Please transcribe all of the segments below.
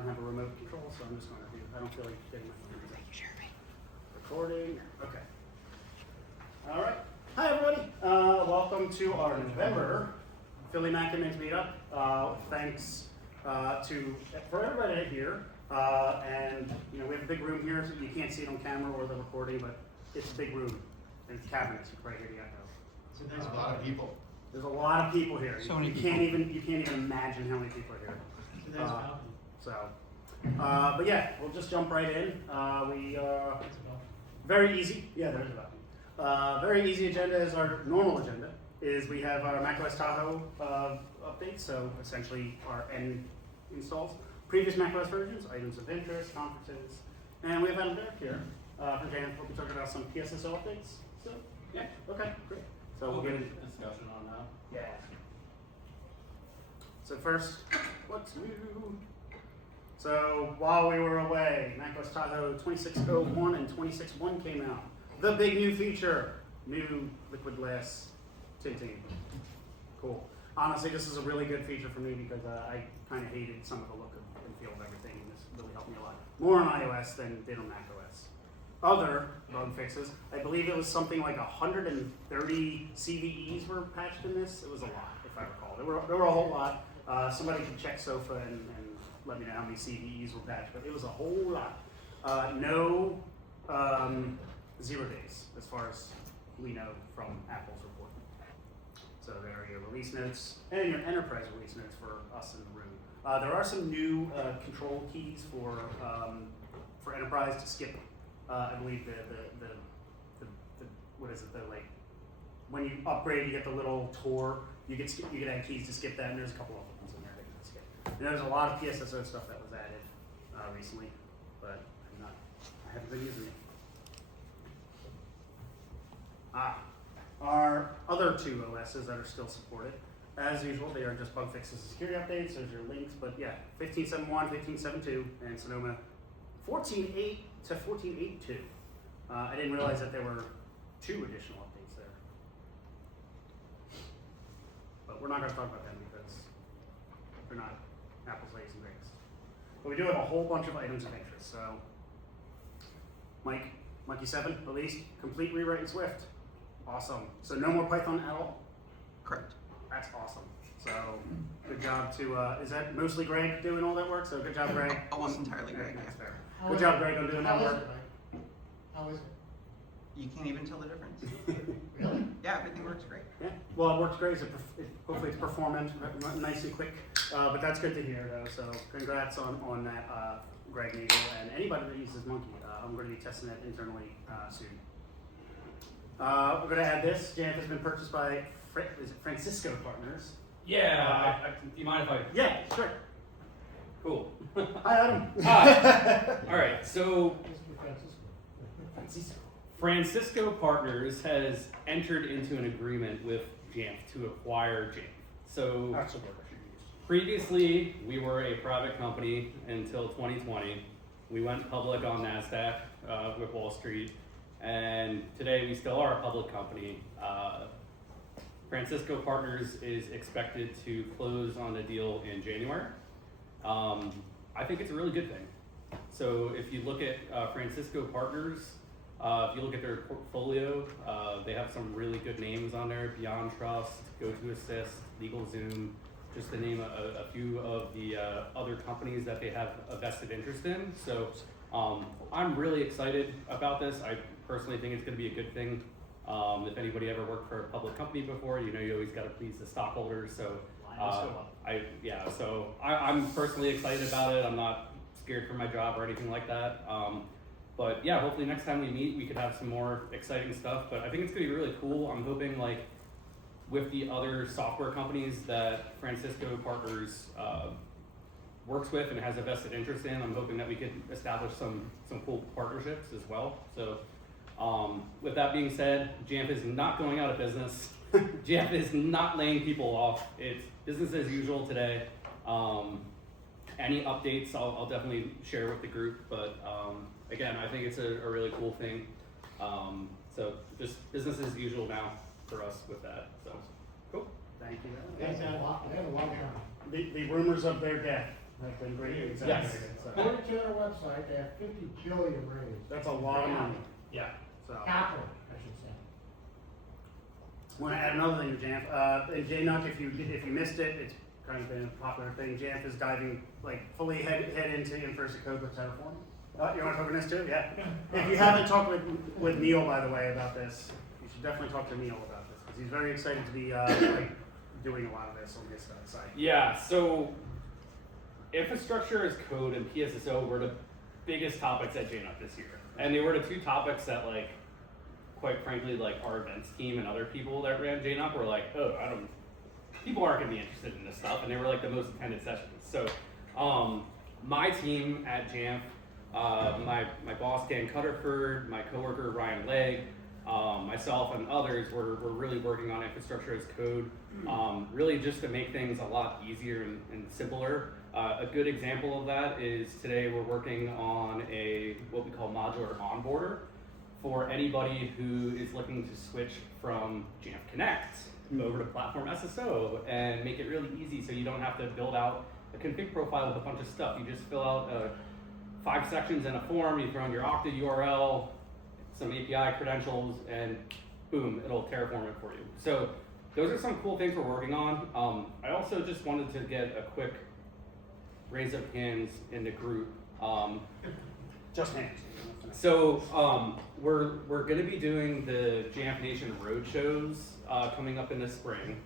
don't have a remote control, so I'm just going to do, I don't feel like getting my phone. Thank you, Jeremy. Recording, okay. All right, hi everybody. Welcome to our November Philly Mac and Men's Meetup. Thanks for everybody here. And you know, we have a big room here, so you can't see it on camera or the recording, but it's a big room. And it's cabinets, you can probably hear the echo. So there's a lot of people. There's a lot of people here. So many you people. can't even imagine how many people are here. So there's balcony. But yeah, we'll just jump right in. Very easy. Yeah, there's a balcony. Very easy agenda is our normal agenda. Is we have our macOS Tahoe updates, so essentially our end installs, previous macOS versions, items of interest, conferences, and we have Adam Jamf here for Jamf. We'll be talking about some PSSO updates. So yeah, okay, great. So we'll get into discussion on that. yeah. So first, what's new? So while we were away, macOS Tahoe 26.01 and 26.1 came out. The big new feature, new liquid glass tinting. Cool. Honestly, this is a really good feature for me because I kind of hated some of the look and feel of everything, and this really helped me a lot. More on iOS than it did on macOS. Other bug fixes, I believe it was something like 130 CVEs were patched in this. It was a lot, if I recall. There were a whole lot. Somebody can check SOFA and let me know how many CVEs were patched, but it was a whole lot. No 0 days, as far as we know from Apple's report. So there are your release notes and your enterprise release notes for us in the room. There are some new control keys for enterprise to skip. I believe the what is it? The like when you upgrade, you get the little tour. You get add keys to skip that, and there's a couple of ones in there that you can skip. And there's a lot of PSSO stuff that was added recently, but I haven't been using it. Our other two OSs that are still supported, as usual, they are just bug fixes and security updates. There's your links, but yeah, 15.7.1, 15.7.2, and Sonoma 14.8 to 14.8.2. I didn't realize that there were two additional updates there. But we're not going to talk about them because they're not Apple's latest and greatest. But we do have a whole bunch of items of interest. So, Monkey 7 released, complete rewrite in Swift. Awesome. So no more Python at all? Correct. That's awesome. So good job to, is that mostly Greg doing all that work? So good job, Greg. Almost entirely Greg. That's fair. Good job, Greg, on doing that work. How is it? You can't even tell the difference. Really? Yeah, everything works great. Yeah. Well, it works great. Hopefully it's performant, nice and quick. But that's good to hear, though. So congrats on that, Greg Nagel, and anybody that uses Monkey. I'm going to be testing that internally soon. We're going to add this. Jamf has been purchased by Francisco Partners. Yeah, do you mind if I? Yeah, sure. Cool. Hi, Adam. Hi. All right, so Francisco. Francisco Partners has entered into an agreement with Jamf to acquire Jamf. So That's the word I should use. previously, we were a private company until 2020. We went public on NASDAQ with Wall Street, and today we still are a public company. Francisco Partners is expected to close on the deal in January. I think it's a really good thing. So if you look at Francisco Partners, if you look at their portfolio, they have some really good names on there: Beyond Trust, GoToAssist, LegalZoom, just to name a few of the other companies that they have a vested interest in. So I'm really excited about this. I personally think it's going to be a good thing. If anybody ever worked for a public company before, you know you always got to please the stockholders. So I'm personally excited about it. I'm not scared for my job or anything like that. But yeah, hopefully next time we meet, we could have some more exciting stuff. But I think it's going to be really cool. I'm hoping like with the other software companies that Francisco Partners works with and has a vested interest in, I'm hoping that we could establish some cool partnerships as well. So with that being said, Jamf is not going out of business. Jamf is not laying people off. It's business as usual today. Any updates I'll definitely share with the group, but again, I think it's a really cool thing. So just business as usual now for us with that. So cool. Thank you. They had a lot of time. The rumors of their death have been greatly Yes. exaggerated. So. According to their website, they have 50 billion raised. That's a lot of money. Yeah. So. Capital, I should say. I want to add another thing to Jamf. In JNUC, if you missed it, it's kind of been a popular thing. Jamf is diving like fully head into Inverse Code with Terraform. You want to talk about this too? Yeah. If you haven't talked with Neil, by the way, about this, you should definitely talk to Neil about this because he's very excited to be like doing a lot of this on his side. Yeah, so infrastructure as code and PSSO were the biggest topics at JNUC this year. And they were the two topics that, like, quite frankly, like our events team and other people that ran JNUC were like, oh, people aren't gonna be interested in this stuff. And they were like the most attended sessions. So my team at Jamf, my boss Dan Cutterford, my coworker Ryan Legg, myself and others were really working on infrastructure as code, really just to make things a lot easier and simpler. A good example of that is today we're working on what we call modular onboarder for anybody who is looking to switch from Jamf Connect over to Platform SSO and make it really easy so you don't have to build out a config profile with a bunch of stuff. You just fill out 5 sections in a form, you throw in your Okta URL, some API credentials, and boom, it'll Terraform it for you. So those are some cool things we're working on. I also just wanted to get a quick raise of hands in the group. Just hands. So we're going to be doing the Jamf Nation roadshows coming up in the spring.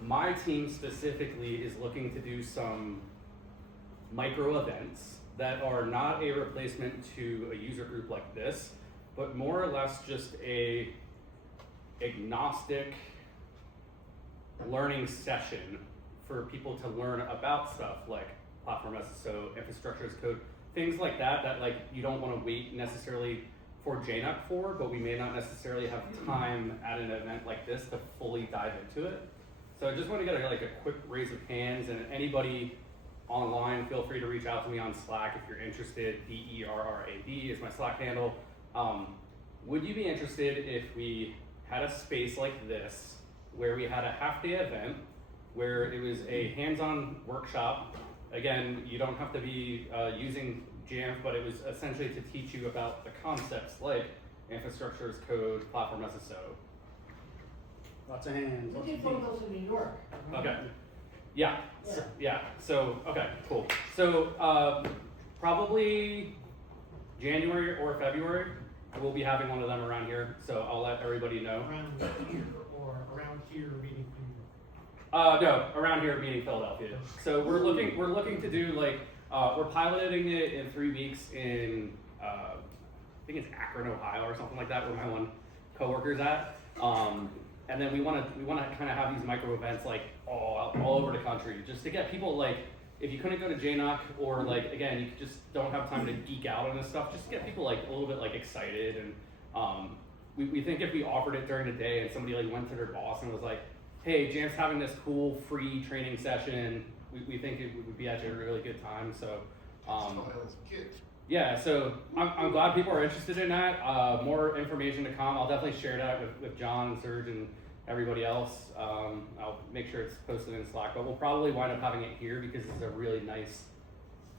My team specifically is looking to do some micro events that are not a replacement to a user group like this, but more or less just a agnostic learning session for people to learn about stuff like Platform SSO, infrastructure as code, things like that like you don't want to wait necessarily for JNUC for, but we may not necessarily have time at an event like this to fully dive into it. So I just want to get a quick raise of hands, and anybody online, feel free to reach out to me on Slack if you're interested. BERRAB is my Slack handle. Would you be interested if we had a space like this where we had a half-day event where it was a hands-on workshop? Again, you don't have to be using Jamf, but it was essentially to teach you about the concepts like infrastructure as code, platform SSO. Lots of hands. We did one of those in New York. Okay. Yeah. So okay, cool. So probably January or February, we'll be having one of them around here. So I'll let everybody know. Around here or around here meeting for New York. No, around here meeting Philadelphia. So we're looking to do like we're piloting it in 3 weeks in I think it's Akron, Ohio, or something like that, where my one coworker's at. And then we want to kind of have these micro events like all over the country, just to get people like, if you couldn't go to JNUC or like again you just don't have time to geek out on this stuff, just to get people like a little bit like excited. And we think if we offered it during the day and somebody like went to their boss and was like, hey, Jamf's having this cool free training session, we think it would be actually a really good time. So yeah, so I'm glad people are interested in that. More information to come. I'll definitely share that with John and Serge and everybody else. I'll make sure it's posted in Slack, but we'll probably wind up having it here because it's a really nice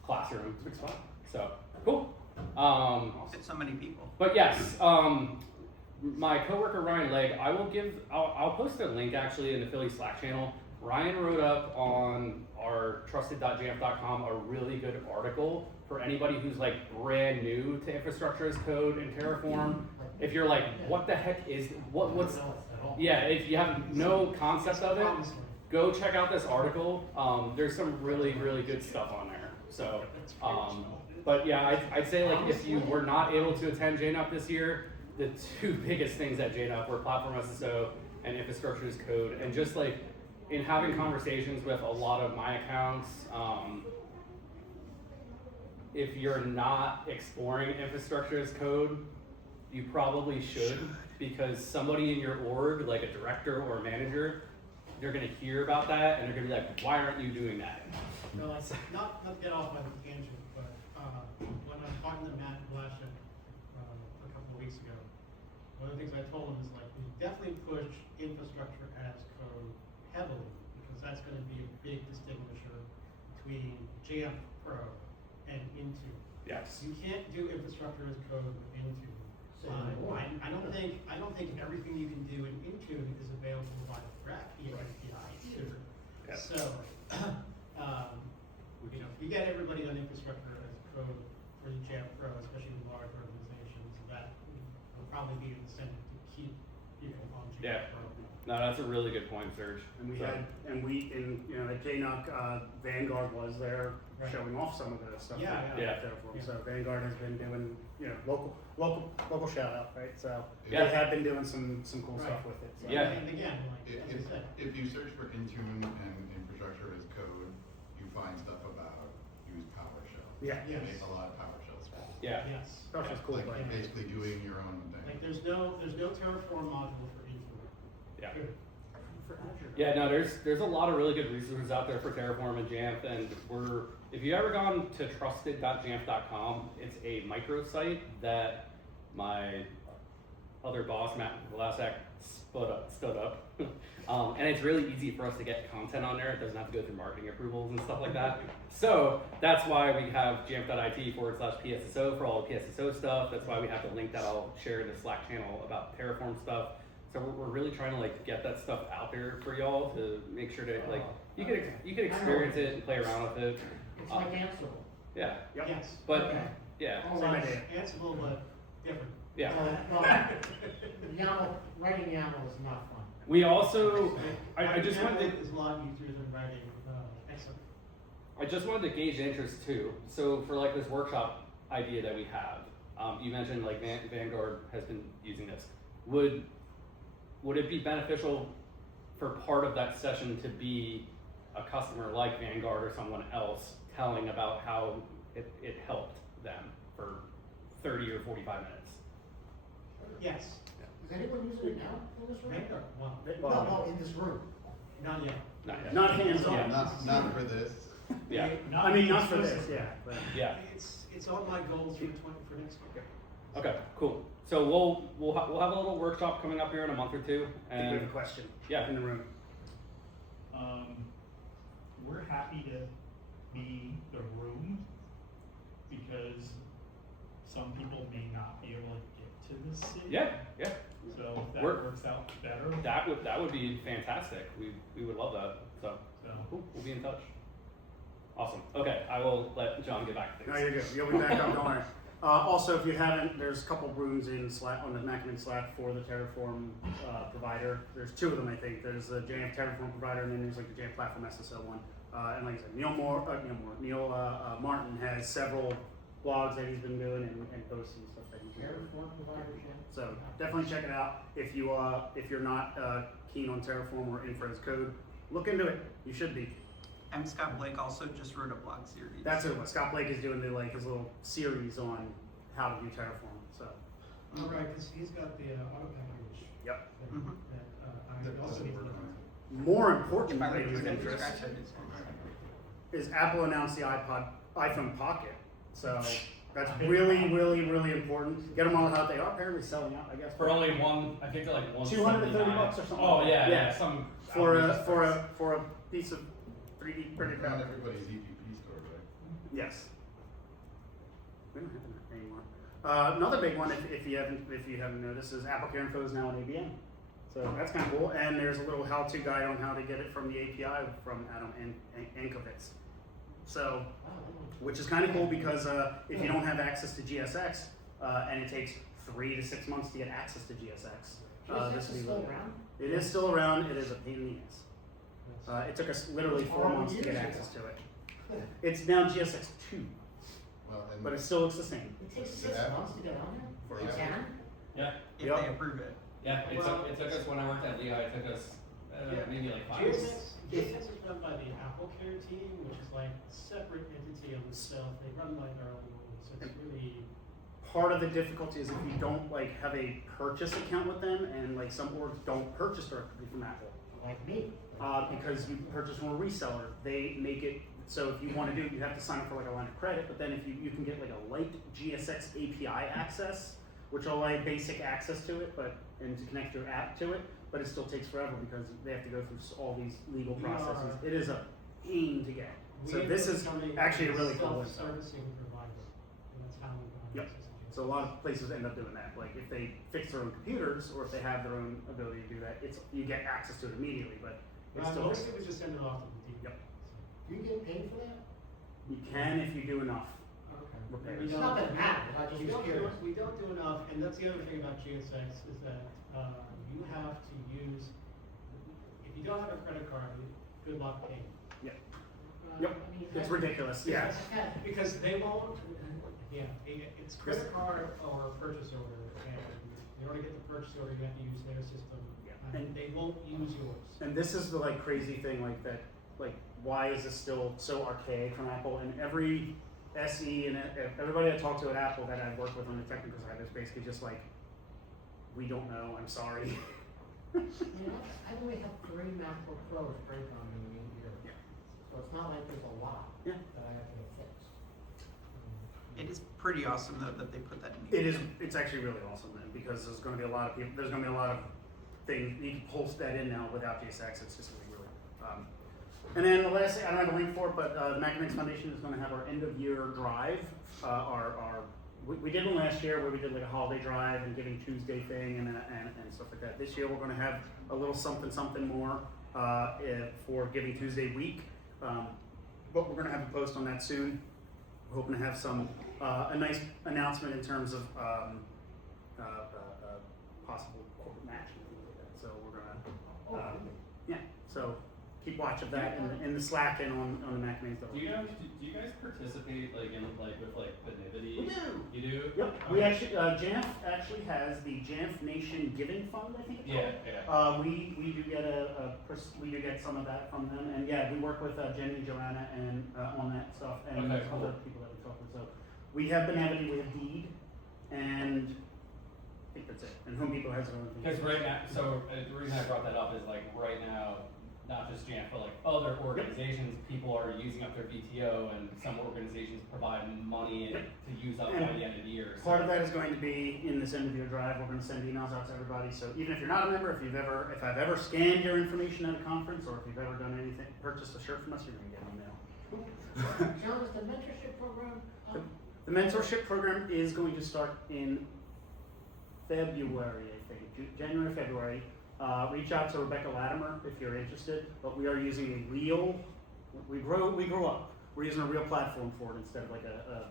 classroom. It's fun. So cool. Fit so many people. But yes, my coworker Ryan Legg, I'll post a link actually in the Philly Slack channel. Ryan wrote up on our trusted.jamf.com a really good article for anybody who's like brand new to infrastructure as code and Terraform. If you're like, what the heck is what's yeah, if you have no concept of it, go check out this article. There's some really good stuff on there. So, but yeah, I'd say like if you were not able to attend JNUC this year, the 2 biggest things at JNUC were Platform SSO and infrastructure as code, and just like in having conversations with a lot of my accounts, if you're not exploring infrastructure as code, you probably should, because somebody in your org, like a director or a manager, they're gonna hear about that and they're gonna be like, why aren't you doing that? No, not to get off on a tangent, but when I was talking to Matt Blashick a couple of weeks ago, one of the things I told him is like, we definitely push infrastructure as code heavily, because that's going to be a big distinguisher between Jamf Pro and Intune. Yes. You can't do infrastructure as code with Intune. I don't think everything you can do in Intune is available by the graph API either. Yeah. So, you get everybody on infrastructure as code for Jamf Pro, especially in large organizations, that will probably be an incentive to keep people on Jamf Yeah. Pro. No, that's a really good point, Serge. And So- at JNUC, Vanguard was there Right. showing off some of the stuff. Yeah, that- yeah. Terraform. Yeah. So Vanguard has been doing, local shout out, right? So Yeah. they have been doing some cool Right. stuff with it. So. Yeah. And again, like I said, If you search for Intune and infrastructure as code, you find stuff about use PowerShell. Yeah. Yes. Make a lot of PowerShell scripts. Yeah. yes. PowerShell's cool, Like but basically doing your own thing. Like there's no Terraform module for Intune. Yeah. Good. for Azure. Yeah, no, there's a lot of really good resources out there for Terraform and Jamf, and if you've ever gone to trusted.jamf.com, it's a microsite that my other boss, Matt Vlasak, stood up. And it's really easy for us to get content on there. It doesn't have to go through marketing approvals and stuff like that. So that's why we have jamf.it/PSSO for all the PSSO stuff. That's why we have the link that I'll share in the Slack channel about Terraform stuff. So we're really trying to like get that stuff out there for y'all to make sure to like you can experience it and play around with it. It's like Ansible. Yeah, Yep. Yes. but Okay. yeah, Oh, Same that's- idea. Ansible, but different. yeah. YAML, writing YAML is not fun. We also I just wanted Example to is a lot easier than writing Excel. I just wanted to gauge interest too. So for like this workshop idea that we have, you mentioned like Vanguard has been using this. Would it be beneficial for part of that session to be a customer like Vanguard or someone else telling about how it helped them for 30 or 45 minutes? Yes. Is anyone using it now in this room? Vanguard, well, No, in this room. not yet. Not yet. Not hands-on. Yeah. Not for this. Yeah, I mean, not for this, yeah. But yeah. It's on my goals for next week. Okay, cool. So we'll have a little workshop coming up here in a month or two, I think we have a and question yeah. in the room. We're happy to be the room because some people may not be able to get to the city. Yeah, yeah. So if that We're- works out better. That would be fantastic. We would love that. So So cool. We'll be in touch. Awesome. Okay, I will let John get back to No, things. you're good. You'll be back up, don't worry. Also, if you haven't, there's a couple rooms in Slack on the Mackinnon Slack for the Terraform provider. There's two of them, I think. There's the Jamf Terraform provider, and then there's like the Jamf Platform SSO one. And like I said, Neil Martin has several blogs that he's been doing and posts and stuff that he's been doing. Terraform provider, Jim? So definitely check it out. If you're not keen on Terraform or infra as code, look into it. You should be. And Scott Blake also just wrote a blog series. That's what Scott Blake is doing. His little series on how to do Terraform. So All right, because he's got the auto package. yep. That, Mhm. I That also doesn't need to work look on at. More If I importantly, look his at it, interest scratch it, is Apple announced the iPhone Pocket. So that's really, really, really important. Get them all out. They are apparently selling out, I guess. For only one, I think they're like $179. $230 or something. Oh yeah, Yeah. some for outrageous a piece of 3D printed Not code. everybody's EPP store, right? Yes. We don't have that anymore. Another big one, if you haven't noticed, is Apple Info is now on ABM. So that's kind of cool. And there's a little how-to guide on how to get it from the API from Adam Ankovitz. So, which is kind of cool because if you don't have access to GSX, and it takes 3 to 6 months to get access to GSX, GSX this is will be still really- around? It is still around. It is a pain in the ass. It took us literally 4 months to get access to it. It's now GSX 2, Well, and but it still looks the same. It takes Is 6 that- months to get on there? For It Apple? can? Yeah, if Yep. they approve it. yeah. It Well- took us when I worked at Lehigh. It took us maybe like 5 months. GSX is run by the Apple Care team, which is like a separate entity of itself. They run like their own rules. It's really Part of the difficulty is if you don't like have a purchase account with them, and like some orgs don't purchase directly from Apple, Like me. because you purchase from a reseller. They make it so if you want to do it, you have to sign up for like a line of credit. But then if you can get like a light GSX API access, which will allow basic access to it, and to connect your app to it, but it still takes forever because they have to go through all these legal We processes. are- It is a pain to get. So this is actually a really cool website. Self-servicing provider, and that's how we got Yep. access to it. So a lot of places end up doing that. Like if they fix their own computers or if they have their own ability to do that, you get access to it immediately, but it's still. Most of it was just send it off to the team. Yep. Do you get paid for that? You can if you do enough Okay. repairs. It's not that it matters, I just We was don't curious. we don't do enough, and that's the other thing about GSX is that, you have to use, if you don't have a credit card, good luck paying. Yep. I Yep. mean, It's ridiculous. Yeah. Because they won't, it's credit card or purchase order, and in order to get the purchase order, you have to use their system. Yeah. And And- they won't use yours. And this is the like crazy thing like that. Like why is this still so archaic from Apple? And every SE and everybody I talked to at Apple that I've worked with on the technical side is basically just like, we don't know. I'm sorry. I mean, I only have 3 MacBook Pros break on me in a year. Yeah. So it's not like there's a lot Yeah. that I have to get fixed. It is pretty awesome though that they put that in. It is. It's actually really awesome then because there's going to be a lot of people. There's going to be a lot of things you can pulse that in now without GSX. It's just really. And then the last thing, I don't have a link for it, but the Mac Linux Foundation is going to have our end of year drive. We did one last year where we did like a holiday drive and Giving Tuesday thing and stuff like that. This year we're going to have a little something more for Giving Tuesday week. But we're going to have a post on that soon. We're hoping to have a nice announcement in terms of possible corporate match and things like that. So we're gonna, so keep watch of that in the Slack and on the Mac Mains. Do you guys participate like in like with like Benivity? We do. You do? Yep. We actually Jamf actually has the Jamf Nation Giving Fund. I think it's called. Yeah. We do get we do get some of that from them, and yeah, we work with Jenny and Joanna and on that stuff, and Okay, cool. other people that we talk with. So we have Benevity, we have Deed, and I think that's it. And Home Depot has their own thing. Because right now, so the reason I brought that up is like right now, not just Jamf, but like other organizations, people are using up their VTO, and some organizations provide money to use up by the end of the year. Part of that is going to be in this end of year drive. We're going to send emails out to everybody. So even if you're not a member, if I've ever scanned your information at a conference, or if you've ever done anything, purchased a shirt from us, you're going to get an email. John, is the mentorship program up? The mentorship program is going to start in February, I think, January, February. Reach out to Rebecca Latimer if you're interested. But we are using a real. We grew up. We're using a real platform for it instead of like a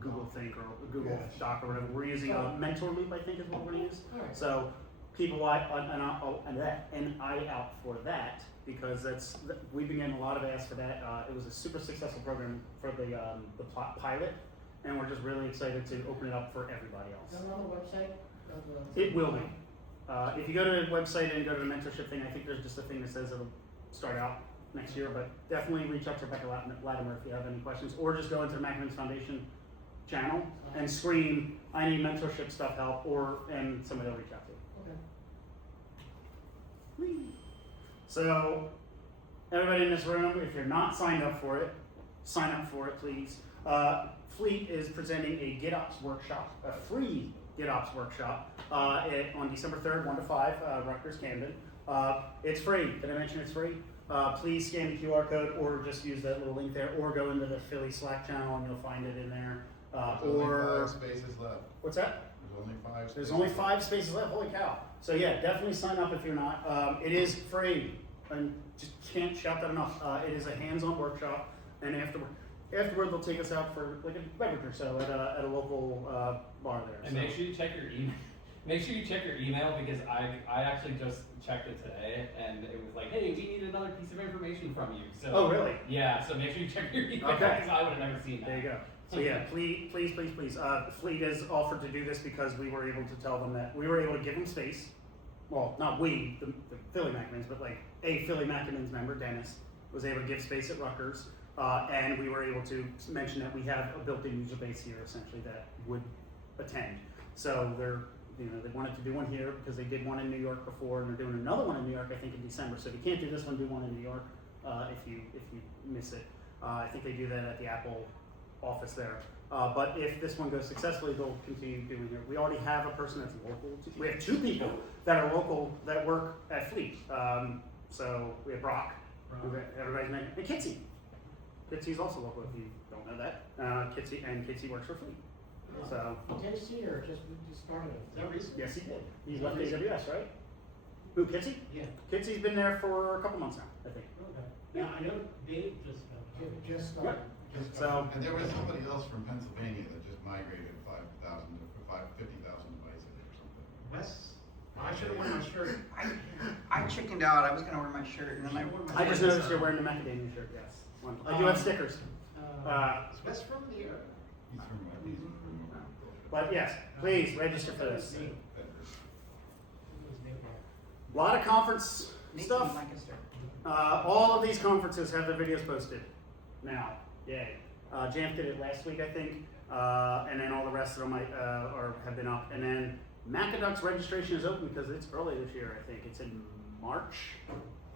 Google Think or a Google Doc or whatever. We're using a Mentor Loop, I think, is what we're going to use. All right. So keep an eye out for that because we've been getting a lot of asks for that. It was a super successful program for the pilot, and we're just really excited to open it up for everybody Is else. there another website? It will be. If you go to the website and go to the mentorship thing, I think there's just a thing that says it'll start out next year, but definitely reach out to Rebecca Latimer if you have any questions, or just go into the Mac Linux Foundation channel and scream, I need mentorship stuff help, and somebody will reach out to you. Okay. So, everybody in this room, if you're not signed up for it, sign up for it, please. Fleet is presenting a GitOps workshop, a free GitOps workshop, on December 3rd, 1 to 5, Rutgers, Camden. It's free. Did I mention it's free? Please scan the QR code or just use that little link there, or go into the Philly Slack channel and you'll find it in there. There's only 5 spaces left. What's that? There's only 5 spaces. There's only 5 spaces left. Holy cow! So yeah, definitely sign up if you're not. It is free, and just can't shout that enough. It is a hands-on workshop, and afterward they'll take us out for like a beverage or so at a local bar there. And make sure you check your email. Make sure you check your email because I actually just checked it today and it was like, hey, we need another piece of information from you. So Oh really? Yeah. So make sure you check your email Okay. because I would have never seen that. There you go. So yeah, please. Fleet has offered to do this because we were able to tell them that we were able to give them space. Well, not we, the Philly Macmins, but like a Philly Macmins member, Dennis, was able to give space at Rutgers, and we were able to mention that we have a built-in user base here, essentially, that would attend. So they wanted to do one here because they did one in New York before, and they're doing another one in New York, I think, in December. So if you can't do this one, do one in New York if you miss it. I think they do that at the Apple office there. But if this one goes successfully, they'll continue doing it. We already have a person that's local. We have 2 people that are local that work at Fleet. So we have Brock, who everybody's name, and Kitsy. Kitsy's also local if you don't know that. Kitsy works for free. So, Tennessee or just started it? Is that recent? yes, he did. He's left AWS, right? Who, Kitsy? Yeah. Kitsy's been there for a couple months now, I think. Okay. Yeah, I know Dave just. Just started. So, And there was somebody else from Pennsylvania that just migrated 50,000 devices or something. Wes, I should have worn my shirt. I chickened out. I was gonna wear my shirt, and then I wore my. I just shorts, noticed so- you're wearing the macadamia shirt, yes. I do have stickers. Is Wes from the area? He's from But yes, please register for this. Nate. A lot of conference Makes stuff. me like a shirt. All of these conferences have their videos posted now. Yay. Jamf did it last week, I think, and then all the rest of them have been up. And then Macaduck's registration is open because it's early this year. I think it's in March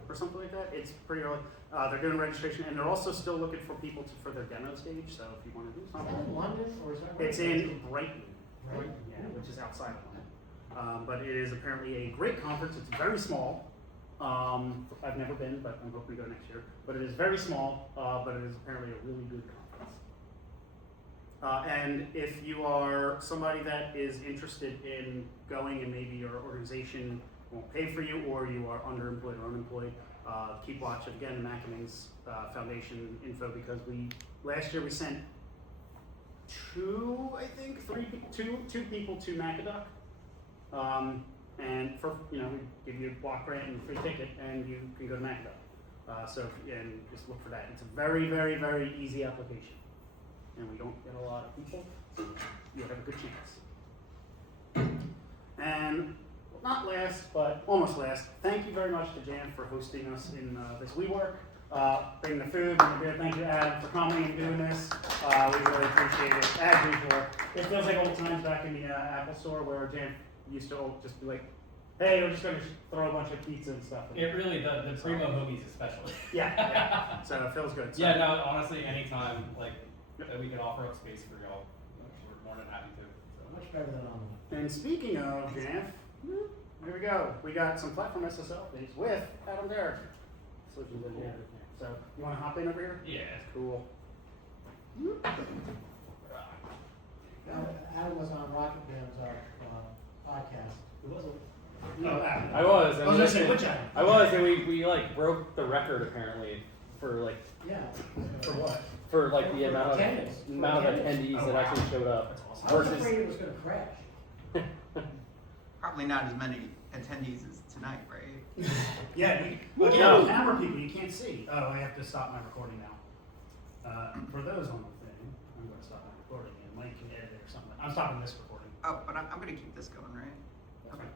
or something like that. It's pretty early. They're doing registration, and they're also still looking for people for their demo stage. So if you want to do Is that something, in London or is that? where it's in Brighton, Brighton. yeah, which is outside of London. But it is apparently a great conference. It's very small. I've never been, but I'm hoping to go next year. But it is very small, but it is apparently a really good conference. And if you are somebody that is interested in going and maybe your organization won't pay for you or you are underemployed or unemployed, keep watch of, again, the Mackinings Foundation info because last year we sent two people to Macaduck. And for, we give you a block grant and a free ticket and you can go to Macaduck. And just look for that. It's a very, very, very easy application. And we don't get a lot of people, so you'll have a good chance. And not last, but almost last, thank you very much to Jan for hosting us in this WeWork. Bringing the food and the beer. Thank you, Adam, for coming and doing this. We really appreciate it, as usual. It feels like old times back in the Apple store where Jan used to just be like, hey, we're just going to throw a bunch of pizza and stuff. It really, the Primo hoagies especially. Yeah. So it feels good. So. Yeah, no, honestly, anytime, that we could offer up space for y'all, we're more than happy to. So. Much better than online. And speaking of Jamf, here we go. We got some platform SSL updates with Adam Derrick. Switching to here. So you want to hop in over here? Yeah. Cool. Adam was on Rocket Band's podcast. It wasn't. No, Adam. I was. I was gonna say which Adam? I was, and we broke the record apparently for Yeah. For what? the amount Attendance. of attendees that actually showed up. That's awesome. I was Versus- afraid it was gonna crash. Probably not as many attendees as tonight, right? Yeah, No. again, camera people, you can't see. Oh, I have to stop my recording now. For those on the thing, I'm going to stop my recording, and Mike can edit it or something. I'm stopping this recording. Oh, but I'm gonna keep this going, right? Okay.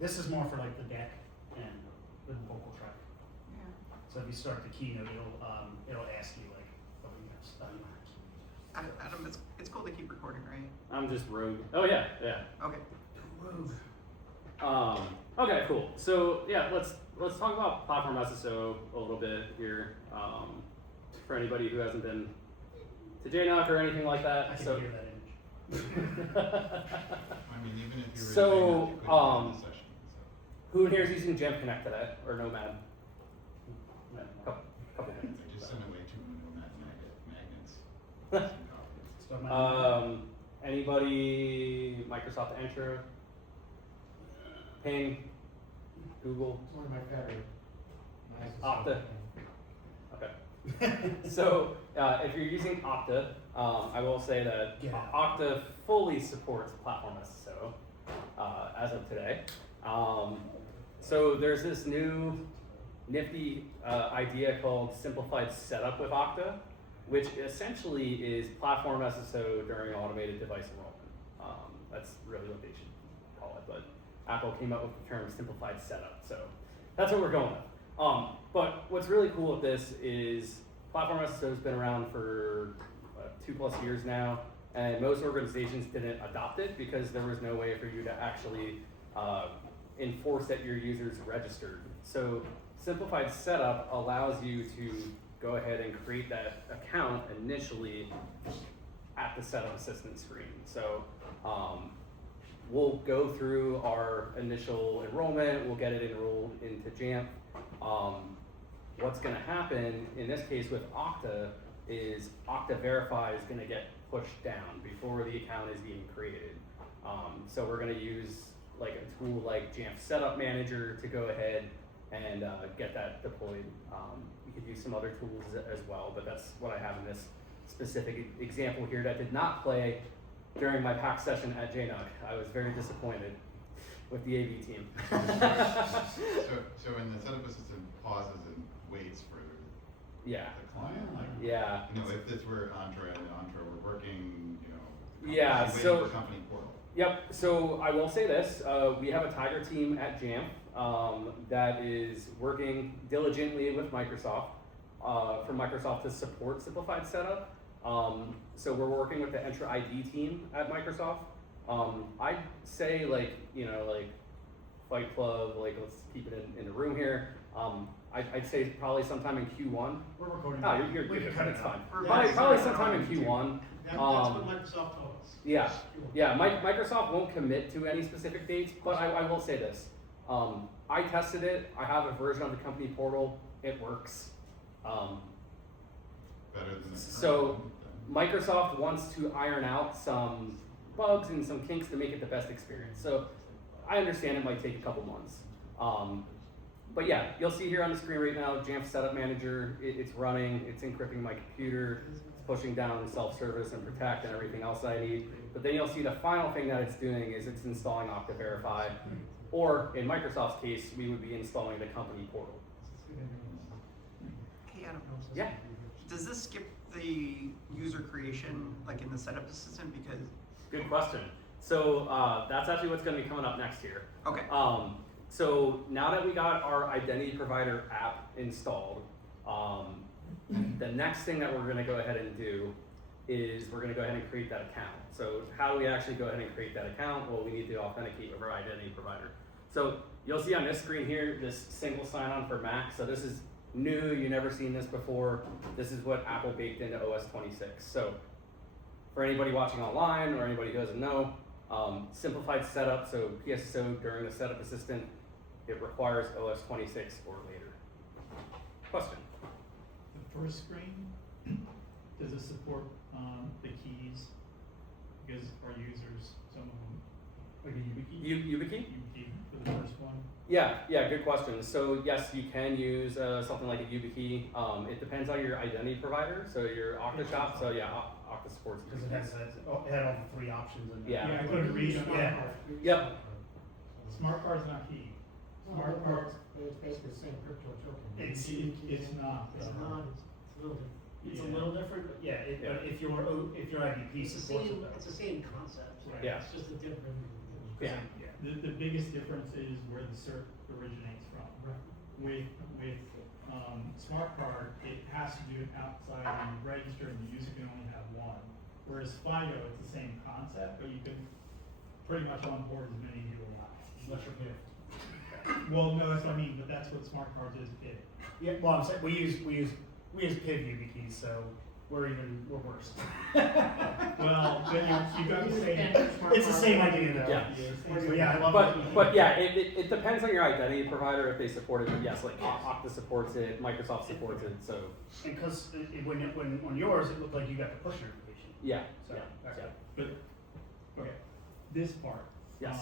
This is more for like the deck and the vocal track. Yeah. So if you start the keynote, it'll ask you like, what do you have studying? Adam, it's cool to keep recording, right? I'm just rogue. Oh yeah. Okay. Okay, cool. So yeah, let's talk about platform SSO a little bit here. For anybody who hasn't been to JNUC or anything like that. I can So hear that image. I mean, even if you were So, saying that, you couldn't be in the session, who in here is using Jamf Connect today or Nomad? Couple so. minutes. I just sent away 2 magnets. Start my Anybody Microsoft Entra? Ping? Google? It's one of my favorite. Okta. Okay. So if you're using Okta, I will say that Get out. Okta fully supports platform SSO as of today. So there's this new nifty idea called simplified setup with Okta, which essentially is platform SSO during automated device enrollment. That's really what they should call it, but Apple came up with the term simplified setup, so that's what we're going with. But what's really cool with this is platform SSO has been around for 2+ years now, and most organizations didn't adopt it because there was no way for you to actually enforce that your users registered. So simplified setup allows you to go ahead and create that account initially at the setup assistance screen. So we'll go through our initial enrollment, we'll get it enrolled into Jamf. What's gonna happen in this case with Okta is Okta Verify is gonna get pushed down before the account is even created. So we're gonna use like a tool like Jamf Setup Manager to go ahead and get that deployed. We could use some other tools as well, but that's what I have in this specific example here that did not play during my PAX session at JNUC. I was very disappointed with the AV team. So when the setup assistant pauses and waits for Yeah. the client, like, Yeah. you know, if this were Entra and Entra were working, you know, Yeah, waiting so- for company portal. Yep, so I will say this, we have a Tiger team at Jamf that is working diligently with Microsoft for Microsoft to support simplified setup. So we're working with the Entra ID team at Microsoft. I'd say like, you know, like Fight Club, like let's keep it in the room here. I'd say probably sometime in Q1. We're recording. No, you're We can good, cut it's it fine. out. Probably sometime in Q1. That's what Microsoft told us. Yeah, yeah. Microsoft won't commit to any specific dates, but I will say this: I tested it. I have a version of the company portal. It works. Better than the So current one, Microsoft wants to iron out some bugs and some kinks to make it the best experience. So I understand it might take a couple months. But yeah, you'll see here on the screen right now, Jamf Setup Manager. It's running. It's encrypting my computer. It's pushing down self-service and protect and everything else I need. But then you'll see the final thing that it's doing is it's installing Okta Verify, or in Microsoft's case, we would be installing the company portal. Hey, Adam, Yeah. does this skip the user creation, like in the setup assistant, because, Good question. So that's actually what's going to be coming up next year. okay, So now that we got our identity provider app installed, the next thing that we're going to go ahead and do is we're going to go ahead and create that account. So how do we actually go ahead and create that account? Well, we need to authenticate with our identity provider. So you'll see on this screen here, this single sign-on for Mac. So this is new, you've never seen this before. This is what Apple baked into OS 26. So for anybody watching online or anybody who doesn't know, simplified setup, so PSSO during the setup assistant, it requires OS 26 or later. Question? The first screen, does it support the keys? Because our users, some of them, like a YubiKey? YubiKey? YubiKey for the first one. Yeah, good question. So yes, you can use something like a YubiKey. It depends on your identity provider, so your Okta shop. So yeah, Okta supports Because YubiKey. it had all the three options in there. Yeah. I couldn't read them. Yeah. Yep. Smart card's not key. Smart card, It's basically the same crypto token. it's not. It's not, it's a little different. It's Yeah. a little different, but yeah, but if your IDP It's the supports same, it, it's the same concept. Right. Yeah. It's just a different. Yeah. The biggest difference is where the cert originates from. With smart card, it has to do it outside and you register and the user can only have one. Whereas FIDO, it's the same concept, but you can pretty much onboard as many as you allow. unless you're PIV. Well, no, that's what I mean, but that's what smart cards is, PID. Yeah, well, I'm saying, we use PIV YubiKeys, so we're worse. Well, then you got the same. It's the same idea though. Yeah. So yeah, I love it. But yeah, it depends on your identity provider if they support it. But yes, like Okta supports it, Microsoft supports it. So Because when on yours, it looked like you got the push notification. yeah, So, okay. But, okay, this part. Yes.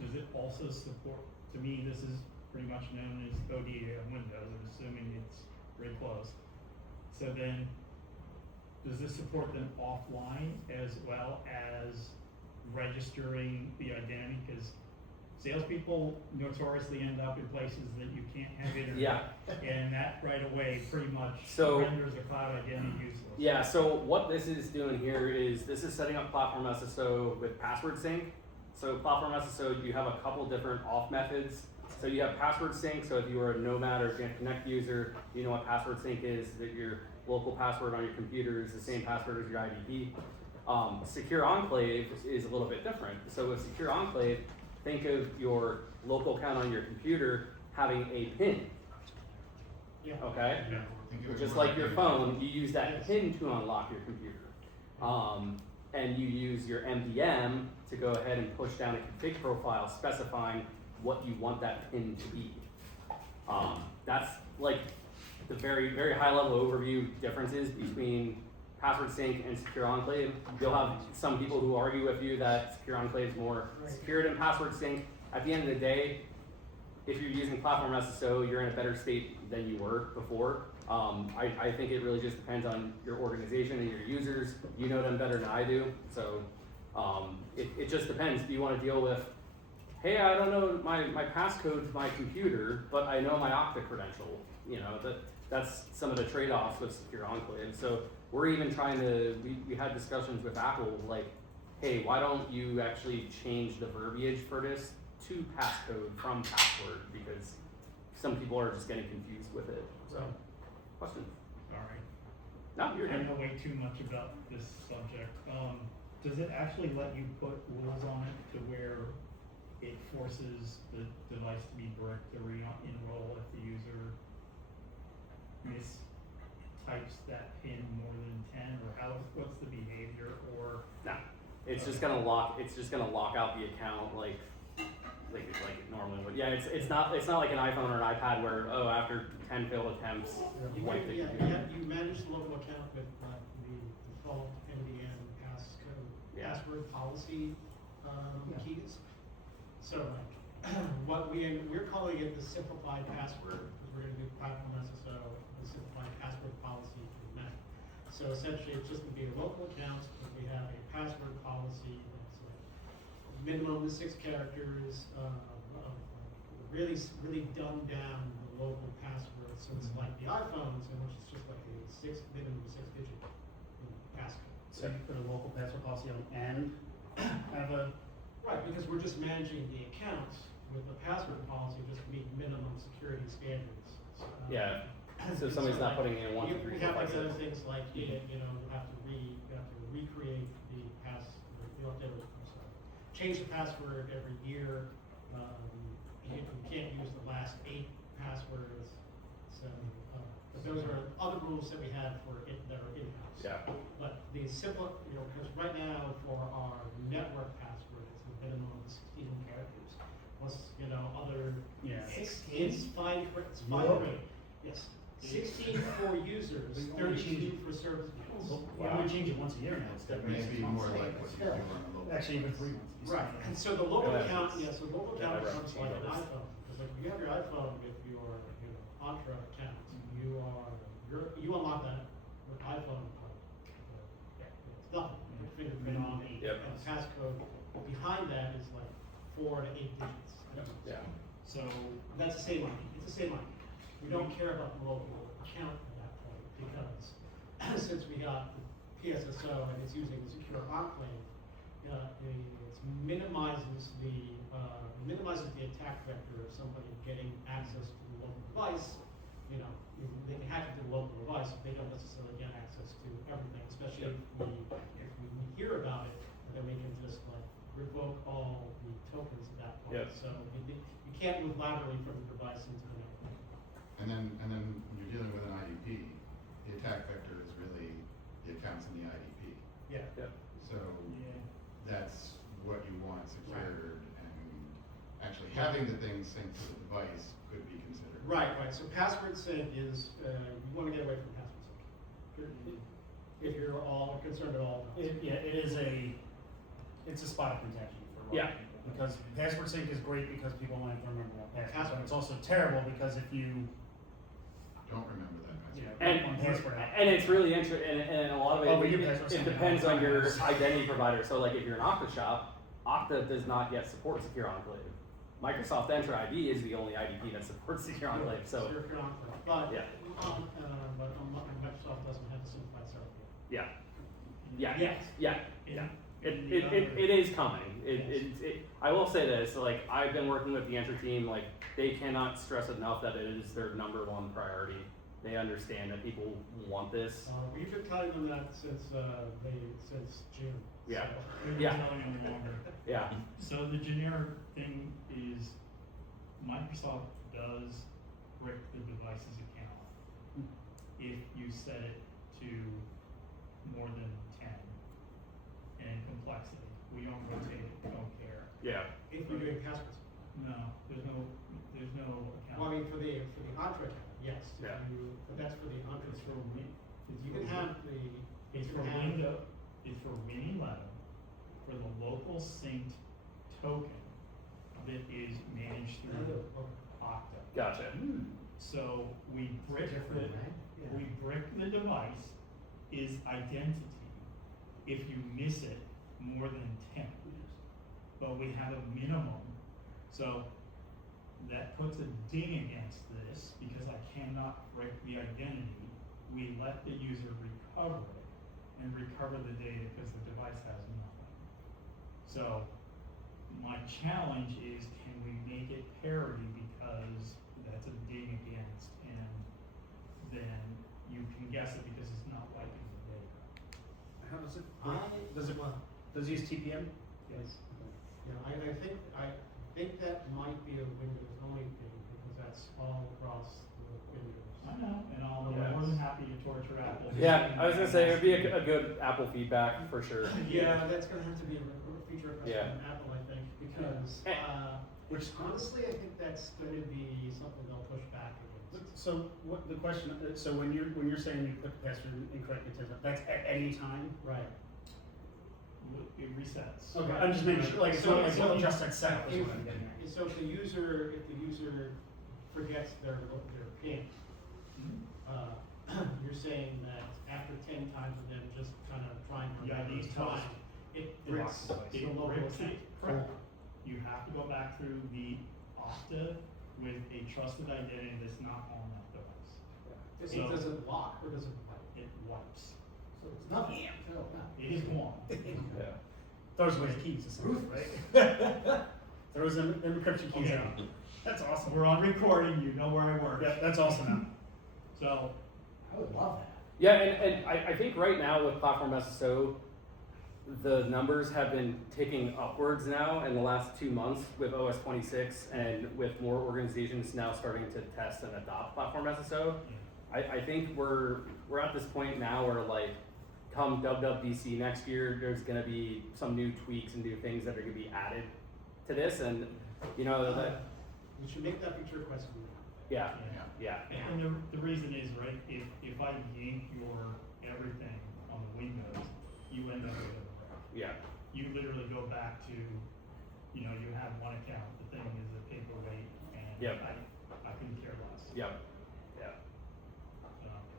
Does it also support, to me, this is pretty much known as ODA on Windows, I'm assuming it's very close. So then, does this support them offline as well as registering the identity? Because salespeople notoriously end up in places that you can't have internet. Yeah. And that right away pretty much So- renders a cloud identity useless. yeah. So what this is doing here is this is setting up Platform SSO with password sync. So Platform SSO, you have a couple different auth methods. So you have password sync. So if you are a Nomad or Jamf Connect user, you know what password sync is. That your local password on your computer is the same password as your IDP. Secure Enclave is a little bit different. So with Secure Enclave, think of your local account on your computer having a PIN. Yeah. Okay. think of it Just more like your a- phone, you use that PIN to unlock your computer. And you use your MDM to go ahead and push down a config profile specifying what you want that PIN to be. That's like the very, very high level overview differences between password sync and secure enclave. You'll have some people who argue with you that secure enclave is more secure than password sync. At the end of the day, if you're using platform SSO, you're in a better state than you were before. I think it really just depends on your organization and your users. You know them better than I do. So it just depends. Do you want to deal with, hey, I don't know my passcode to my computer, but I know my Okta credential. You know, that's some of the trade-offs with secure enclave. So we're even trying to, we had discussions with Apple, like, hey, why don't you actually change the verbiage for this to passcode from password, because some people are just getting confused with it. So, question? Sorry. No, you're I good. know way too much about this subject. Does it actually let you put rules on it to where it forces the device to be bricked to re-enroll if the user mistypes that pin more than 10, or what's the behavior, or? No, it's just gonna lock. It's just gonna lock out the account like it normally would. Yeah, it's not like an iPhone or an iPad where after 10 failed attempts, You wipe the can, computer. you manage the local account with the default MDM passcode, Yeah. password policy Yeah. keys. So we're calling it the simplified password, because we're gonna do platform SSO, the simplified password policy for Mac. So essentially, it's just gonna be a local account, but we have a password policy that's like minimum 6 characters, really dumbed down the local password. So it's like the iPhones, in which it's just like a minimum 6-digit passcode. So you put a local password policy on and have a, Right, because we're just managing the account with the password policy, just meet minimum security standards. So, Yeah. So somebody's not putting in 1, 2, 3, We 4, have 5, like other 6. things like, you know, you have to recreate the you have to, change the password every year. You can't use the last 8 passwords. So, but those are other rules that we have that are in-house. Yeah. But the simple, you know, because right now for our network password, it's a minimum of 16 characters, plus, you know, other. Yeah. It's fine, it's fine Whoa. print. Yes. 16 for users, We only 32 for service plans. we only change it once a year now. It's definitely Maybe 6 months. more like what you do on a local. Actually, even 3 months. Right, and so the local Yeah, account, it's- so local yeah, account I'd becomes rather like an change iPhone, because like you have your iPhone with your, you know, Entra account, you unlock that with iPhone code. It's nothing, your fingerprint on it, Yep. and the passcode behind that is like 4 to 8 digits. Yeah. So, That's the same line, it's the same line. We don't care about the local account at that point, because since we got the PSSO and it's using the secure enclave, it minimizes the attack vector of somebody getting access to the local device. You know, they can hack into the local device, but they don't necessarily get access to everything, especially if we hear about it, then we can just like revoke all the tokens at that point. Yep. So you can't move laterally from the device into the network. And then when you're dealing with an IDP, the attack vector is really the accounts in the IDP. Yeah. Yeah. So yeah. that's what you want secured, and actually having the thing synced to the device could be considered. Right. So password sync is, you want to get away from password sync. If you're all concerned at all. It's a spot of contention for a lot Yeah. of people. Because password sync is great because people want to remember that password, Password. but it's also terrible because if you, Don't remember that you know, password. one password out. And it's really interesting, and a lot of it, Oh, but your password's it something depends else. on your identity provider. So like if you're an Okta shop, Okta does not yet support Secure Enclave. Microsoft Entra ID is the only IDP that supports Secure Enclave, so, Secure enclave. But, Yeah. Microsoft doesn't have a simplified server. yeah. Yeah, Yes. yeah, yeah. It is coming. I will say this, like, I've been working with the Entra team, like, they cannot stress enough that it is their #1 priority. They understand that people want this. We've been telling them that since June. Yeah. So- We've been Yeah. telling them longer. Yeah, So the generic thing is Microsoft does brick the device's account if you set it to more than 10 in complexity. We don't rotate it, we don't care. yeah, If we're doing passwords. No, there's no account. Well, I mean, for the Entra account, yes, if Yeah. but that's for the It's for you can have the, It's you for can have- Windows, it's for Win11, for the local synced token that is managed through Okta. Gotcha. So we brick different, the, right? Yeah. we brick the device is identity if you miss it more than 10. But we have a minimum, so that puts a ding against this because I cannot break the identity. We let the user recover it and recover the data because the device has nothing. So my challenge is, can we make it parity because that's a ding against, and then you can guess it because it's not wiping the data. How does it? well, Does it use TPM? yes. Yeah, I think that might be a Windows only thing, because that's all across the Windows. I know, and I'll be Yes. more than happy to torture Apple. Yeah, I was gonna say, it would be a good Apple feedback for sure. Yeah, that's gonna have to be a feature request Yeah. from Apple, I think, because, Which honestly, I think that's gonna be something they'll push back against. So what the question? So when you're saying you put the password incorrectly, that's at any time. Right. It resets. Okay, I'm just making sure. Like it's not like So- just at setup is If, what I'm getting at. so if the user forgets their PIN, Mhm. you're saying that after 10 times of them just kind of trying to Yeah, remember these the time, toast. it It bricks locks the the device. local It bricks account. it. Correct. You have to go back through the Okta with a trusted identity that's not on that device. Does So- does it lock or does it wipe? It wipes. So it's nothing. No. It is one. Yeah. Throws away the keys, essentially, right? Throws them encryption keys Okay. out. That's awesome. We're on recording, you know where I work. Yeah, that's awesome. So, I would love that. Yeah, and I think right now with Platform SSO, the numbers have been ticking upwards now in the last 2 months with OS 26 and with more organizations now starting to test and adopt Platform SSO. I think we're at this point now where like come WWDC next year, there's gonna be some new tweaks and new things that are gonna be added to this, and you know that You should make that feature request from now. yeah, Yeah. yeah. and the reason is, right, if I yank your everything on the Windows, you end up with a Yeah, you literally go back to, you know, you have one account, the thing is a paperweight, and Yep. I couldn't care less. yep, yeah.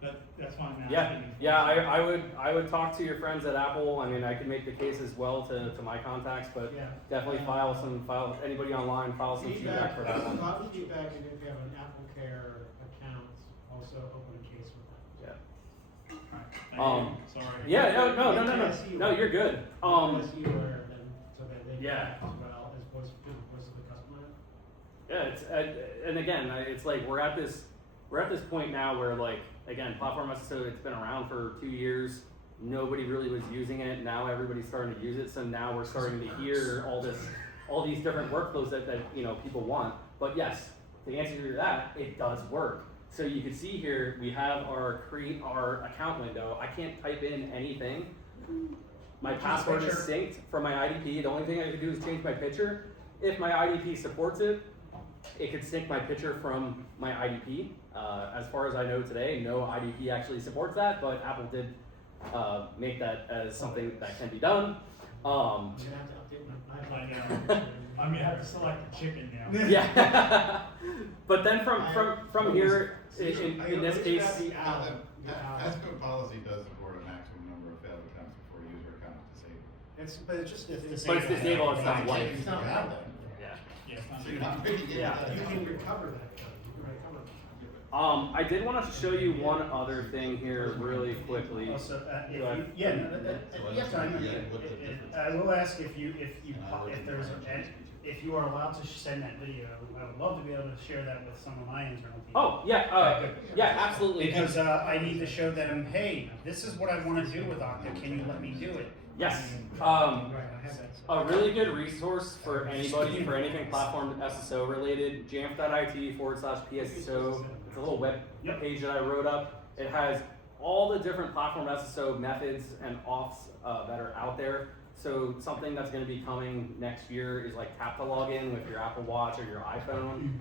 So, that's why I'm asking. Yeah, yeah, I would talk to your friends at Apple. I mean, I could make the case as well to my contacts, but Yeah. definitely file anybody online, file some feedback for that one. Provide feedback, and if you have an Apple Care account, also open a case with them. Yeah. Sorry. Yeah, no, you're good. As you are, then, so that they can Yeah. act as well as voice of the customer. Yeah, it's and again, it's like we're at this point now where like again, Platform SSO, it's been around for 2 years. Nobody really was using it. Now everybody's starting to use it. So now we're starting to hear all these different workflows that you know people want. But yes, the answer to that, it does work. So you can see here we have our create our account window. I can't type in anything. My password is synced from my IDP. The only thing I can do is change my picture. If my IDP supports it, it could sync my picture from my IDP. As far as I know today, no IDP actually supports that, but Apple did make that as something that can be done. I'm gonna have to update my. I know. I'm gonna have to select the chicken now. Yeah. But then from here, in this case, Now, the ASCO policy does support a maximum number of failed attempts before a user account is disabled. But it's just, It's it's. But it's disabled, it's not You white. can't use the account then. yeah. Yeah, it's not So you're not really getting Yeah. that. You can recover that code, you can recover it. I did want to show you one other thing here really quickly. Also, if Go ahead. you, yeah, no, you have time. I will ask if you are allowed to send that video. I would love to be able to share that with some of my internal team. Oh yeah, yeah, absolutely. Because I need to show them, hey, this is what I want to do with Okta. Can you let me do it? Yes. Right, I have that. A really good resource for anybody for anything platform SSO related, jamf.it/PSSO. It's a little web page that I wrote up. It has all the different platform SSO methods and auths that are out there. So something that's going to be coming next year is like tap to log in with your Apple Watch or your iPhone.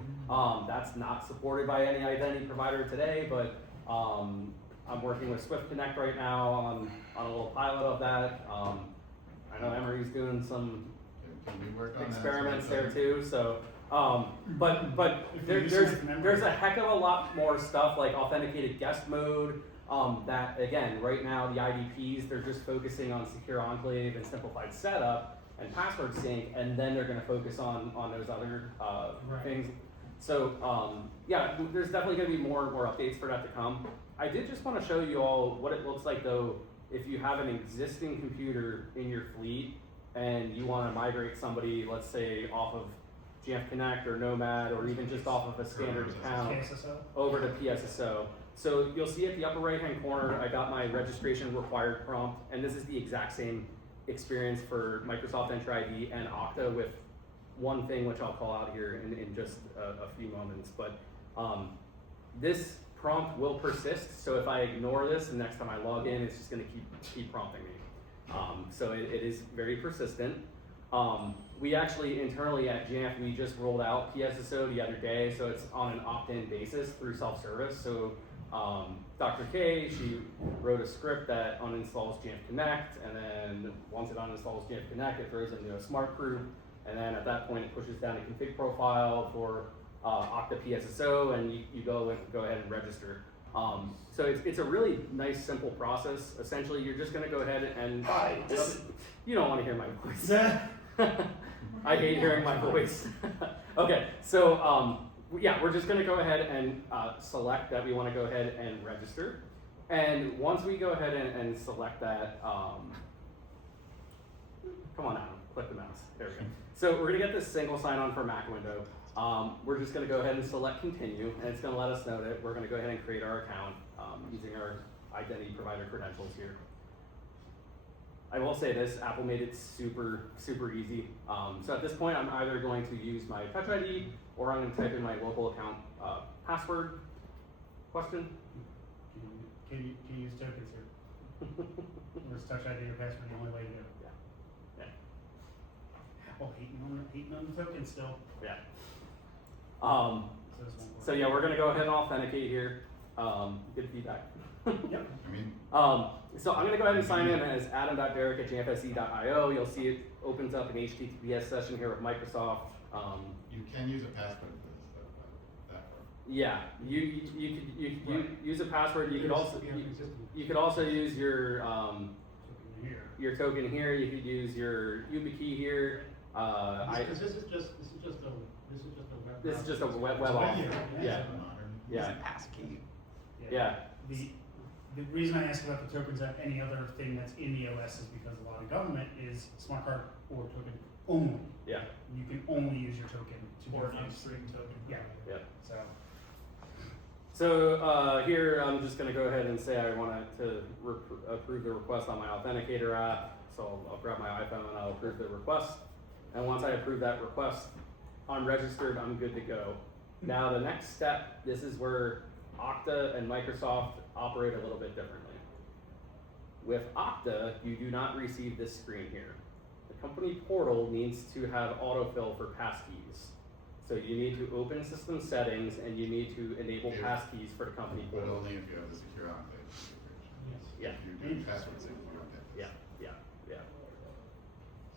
That's not supported by any identity provider today, but I'm working with Swift Connect right now on a little pilot of that. I know Emery's doing some Can we work on that? experiments there too. So, but If there, you there's remember. there's a heck of a lot more stuff like authenticated guest mode. That again, right now the IDPs they're just focusing on secure enclave and simplified setup and password sync, and then they're going to focus on those other Right. things. So yeah, there's definitely going to be more updates for that to come. I did just want to show you all what it looks like though if you have an existing computer in your fleet and you want to migrate somebody, let's say off of Jamf Connect or Nomad or even just off of a standard account KSSO? over to PSSO. So you'll see at the upper right hand corner, I got my registration required prompt, and this is the exact same experience for Microsoft Entra ID and Okta with one thing which I'll call out here in just a few moments. But this prompt will persist, so if I ignore this, the next time I log in, it's just gonna keep prompting me. So it is very persistent. We actually internally at Jamf, we just rolled out PSSO the other day, so it's on an opt-in basis through self-service. So Dr. K, she wrote a script that uninstalls Jamf Connect, and then once it uninstalls Jamf Connect, it throws it into a smart group, and then at that point it pushes down a config profile for Okta PSSO, and you go ahead and register. So it's a really nice, simple process. Essentially, you're just going to go ahead and you don't want to hear my voice. I hate hearing my voice. Okay, so yeah, we're just going to go ahead and select that we want to go ahead and register. And once we go ahead and select that, come on, Adam, click the mouse. There we go. So we're going to get this single sign-on for Mac window. We're just going to go ahead and select continue, and it's going to let us know that we're going to go ahead and create our account using our identity provider credentials here. I will say this, Apple made it super, super easy. So at this point, I'm either going to use my Touch ID or I'm going to type in my local account password. Question? Can you use tokens here? Or is Touch ID or password the only way to do it? Yeah. Oh, hating on the tokens still. Yeah. So this won't work. So yeah, we're going to go ahead and authenticate here. Good feedback. Yep. I mean, So I'm going to go ahead and sign in as adam.derrick@jamfse.io. You'll see it opens up an HTTPS session here with Microsoft. you can use a password for this, though, that part. Yeah, you Right. use a password. You could also We have an existing you could also use your Token here. your token here. You could use your YubiKey here. This is just a web. This is just a web It's off. here. Yeah. Modern. Use Yeah. a passkey. Yeah. The reason I ask about the tokens at any other thing that's in the OS is because a lot of government is smart card or token only. Yeah. You can only use your token to do Or an things. upstream token. Yeah. Yeah. So So here I'm just going to go ahead and say I want to approve the request on my Authenticator app. So I'll grab my iPhone and I'll approve the request. And once I approve that request, I'm registered, I'm good to go. Now the next step, this is where Okta and Microsoft operate a little bit differently. With Okta, you do not receive this screen here. The company portal needs to have autofill for passkeys. So you need to open system settings and you need to enable passkeys for the company But portal. only if you have the secure enclave configuration. Yes. Yeah. If you do password sync, you don't get this. Yeah.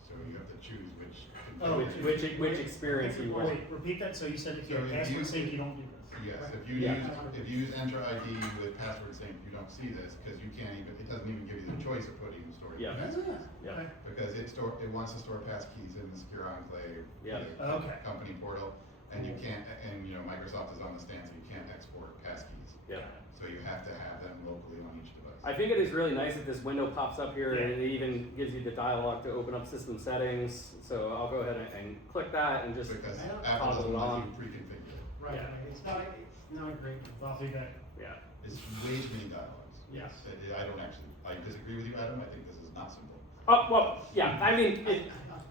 So you have to choose which. Oh, configuration. Which experience you want. Wait, repeat that. So you said if you So have if password you- sync, you don't do this. Yes, Right. if you use Entra ID with password sync, you don't see this, because you can't even, it doesn't even give you the choice of putting the storage. Yeah. Yeah. Okay. Because it wants to store passkeys in the secure enclave. Yeah. the Okay. Company portal, and you can't, and Microsoft is on the stand, so you can't export passkeys. Yeah. So you have to have them locally on each device. I think it is really nice that this window pops up here and Yeah. it even gives you the dialog to open up system settings. So I'll go ahead and click that and just, Because I don't- Apple doesn't Toggle it let on. you pre-configure it. Right, Yeah. it's not a great. I'll do that. yeah. It's way too many dialogues. Yes. I don't actually, I disagree with you, Adam, I think this is not simple. Oh, well, yeah, I mean, I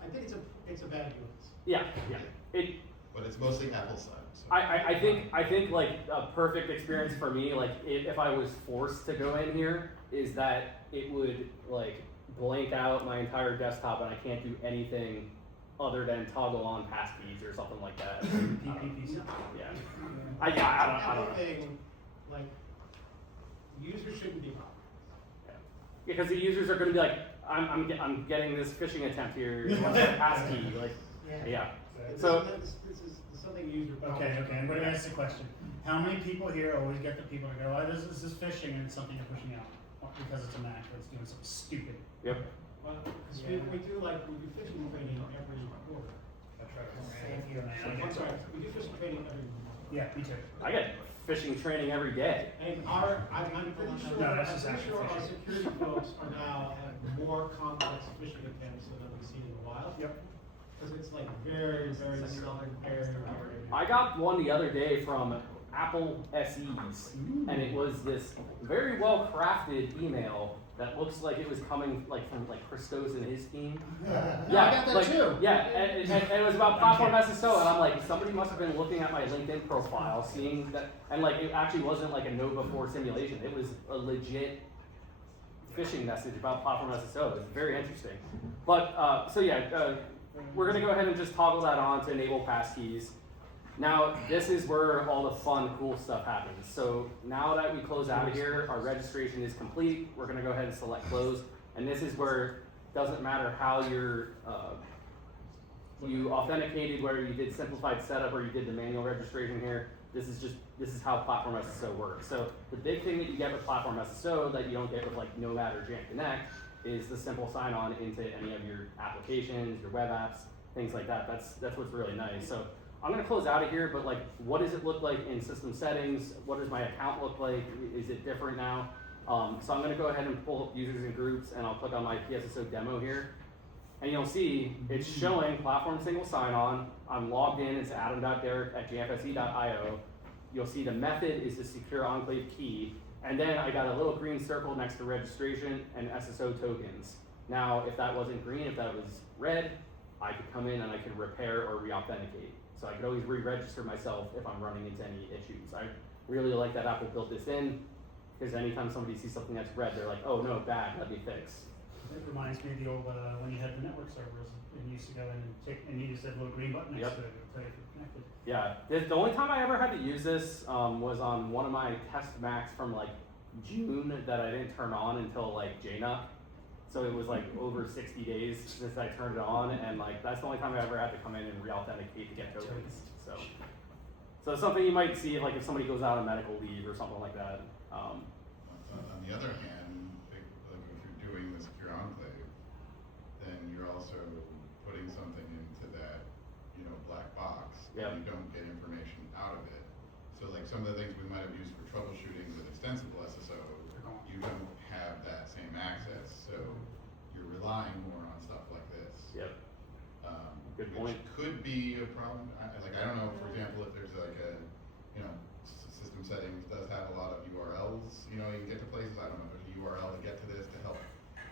think it's a bad UX. yeah. But it's mostly Apple side, so. I think like a perfect experience for me, like if I was forced to go in here, is that it would like blank out my entire desktop and I can't do anything other than toggle on passkeys or something like that. PPPC. Yeah. I don't know. Everything, like, users shouldn't be bothered. Because the users are going to be like, I'm getting this phishing attempt here. What's the passkey? Like, yeah. So This is something user. Okay, I'm gonna ask the question. How many people here always get the people to go, oh, this is phishing and it's something you're pushing out? Well, because it's a Mac or it's doing something stupid. yep. Well, 'cause we do phishing training every quarter. That's right. Same here, man. I'm sorry, we do phishing training every month. Yeah, me too. I get phishing training every day. And I'm pretty sure, No, that's just I'm pretty sure our actually security folks are now have more complex phishing attempts than we've seen in a while. Yep. Because it's like very, very subtle, very. I got one the other day from Apple SEs, and it was this very well crafted email that looks like it was coming like from like Christos and his team. I got that like, too. Yeah, and it was about platform SSO, and I'm like, somebody must have been looking at my LinkedIn profile, seeing that, and like it actually wasn't like a know before simulation. It was a legit phishing message about platform SSO. It was very interesting. But so yeah, we're gonna go ahead and just toggle that on to enable passkeys. Now, this is where all the fun, cool stuff happens. So now that we close out of here, our registration is complete. We're gonna go ahead and select close. And this is where it doesn't matter how you authenticated, whether you did simplified setup or you did the manual registration here. This is how Platform SSO works. So the big thing that you get with Platform SSO that you don't get with like Nomad or Jamf Connect is the simple sign-on into any of your applications, your web apps, things like that. That's what's really nice. So I'm gonna close out of here, but like, what does it look like in system settings? What does my account look like? Is it different now? So I'm gonna go ahead and pull up users and groups, and I'll click on my PSSO demo here. And you'll see it's showing platform single sign-on. I'm logged in, it's adam.derek@jamfse.io. You'll see the method is the secure enclave key. And then I got a little green circle next to registration and SSO tokens. Now, if that wasn't green, if that was red, I could come in and I could repair or re-authenticate. So I could always re-register myself if I'm running into any issues. I really like that Apple built this in, because anytime somebody sees something that's red, they're like, oh no, bad, let me fix. It reminds me of the old, when you had the network servers, and you used to go in and you just had a little green button next Yep. to it to tell you if you're connected. Yeah, the only time I ever had to use this was on one of my test Macs from like June that I didn't turn on until like JNUC. So it was like over 60 days since I turned it on, and like that's the only time I ever had to come in and re-authenticate to get tokens. So it's something you might see like if somebody goes out on medical leave or something like that. On the other hand, if you're doing the secure enclave, then you're also putting something into that, black box. Yep. And you don't get information out of it. So like some of the things we might have used for troubleshooting with extensible SSO, you don't have that same access. So you're relying more on stuff like this. Yep. Good point. Which could be a problem. I don't know, for example, if there's like a, system settings does have a lot of URLs, you can get to places. I don't know if there's a URL to get to this to help,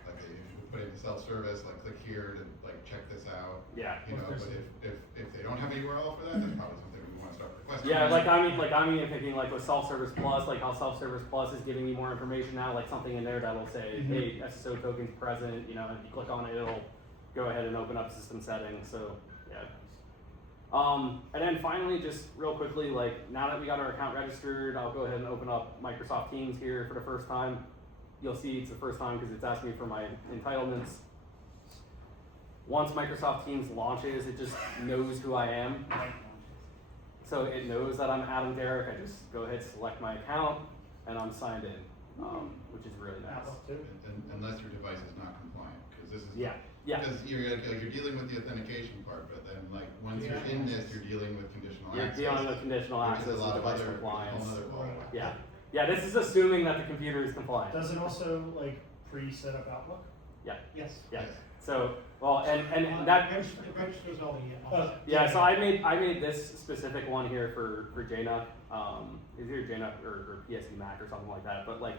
like if you put it in self-service, like click here to like check this out. Yeah. But if they don't have a URL for that, that's probably something we want to start requesting. Yeah, I'm even thinking like with Self-Service Plus, like how Self-Service Plus is giving me more information now, like something in there that'll say, hey, SSO token's present, if you click on it, it'll go ahead and open up system settings, so yeah. And then finally, just real quickly, like now that we got our account registered, I'll go ahead and open up Microsoft Teams here for the first time. You'll see it's the first time because it's asking me for my entitlements. Once Microsoft Teams launches, it just knows who I am. So it knows that I'm Adam Derek. I just go ahead, select my account, and I'm signed in, which is really nice. Apple too. Unless your device is not compliant, because this is. Yeah. Because you're dealing with the authentication part, but then like once you're in this, you're dealing with conditional You're access. dealing with conditional which access is a and lot of device other, compliance. whole other ballgame. Yeah. Yeah, this is assuming that the computer is compliant. Does it also like pre-set up Outlook? Yeah. Yes. Yeah. So, well, and that. It registers all the. Yeah, so I made this specific one here for JNUC. Is either JNUC or PSE Mac or something like that. But like,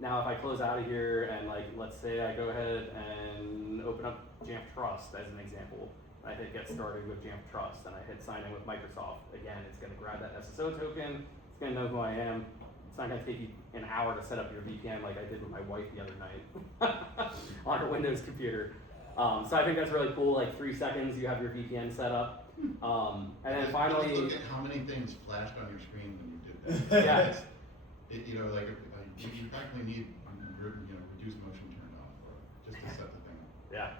now if I close out of here and like, let's say I go ahead and open up Jamf Trust as an example. I hit get started with Jamf Trust and I hit sign in with Microsoft. Again, it's gonna grab that SSO token. It's gonna know who I am. It's not gonna take you an hour to set up your VPN like I did with my wife the other night. on a Windows computer. So I think that's really cool. Like 3 seconds, you have your VPN set up. And then Just finally, look at how many things flashed on your screen when you did that. Yeah. You know, like, you practically need, reduced motion turned on for it, just to set the thing up. yeah.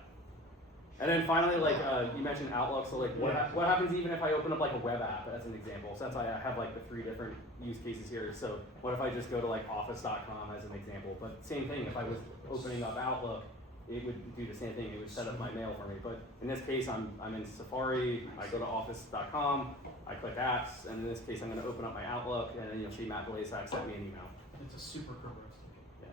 And then finally, like you mentioned Outlook. So like, what happens even if I open up like a web app as an example? Since I have like the 3 different use cases here. So what if I just go to like Office.com as an example? But same thing, if I was opening up Outlook, it would do the same thing. It would set up my mail for me. But in this case, I'm in Safari. I go to Office.com. I click apps, and in this case, I'm going to open up my Outlook, and then you'll see Matt Belasak sent me an email. It's a super heuristic. Yeah.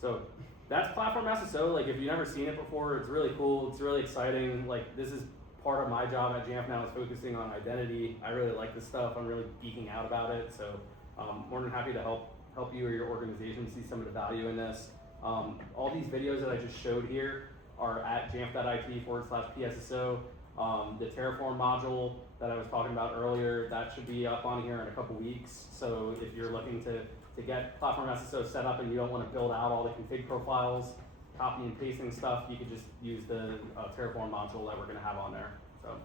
So that's Platform SSO. Like if you've never seen it before, it's really cool. It's really exciting. Like this is part of my job at Jamf now is focusing on identity. I really like this stuff. I'm really geeking out about it. So more than happy to help you or your organization see some of the value in this. All these videos that I just showed here are at jamf.it/PSSO. The Terraform module that I was talking about earlier, that should be up on here in a couple weeks. So if you're looking to get Platform SSO set up and you don't want to build out all the config profiles, copy and pasting stuff, you could just use the Terraform module that we're going to have on there. So,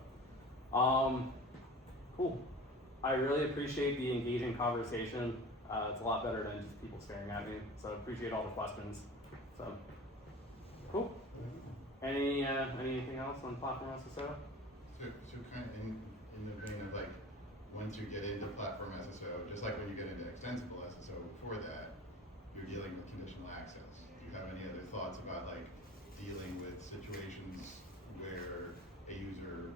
cool. I really appreciate the engaging conversation. It's a lot better than just people staring at me. So appreciate all the questions. So, cool. Anything else on Platform SSO? So kind of in the vein of like, once you get into Platform SSO, just like when you get into Extensible SSO, before that, you're dealing with conditional access. Do you have any other thoughts about like dealing with situations where a user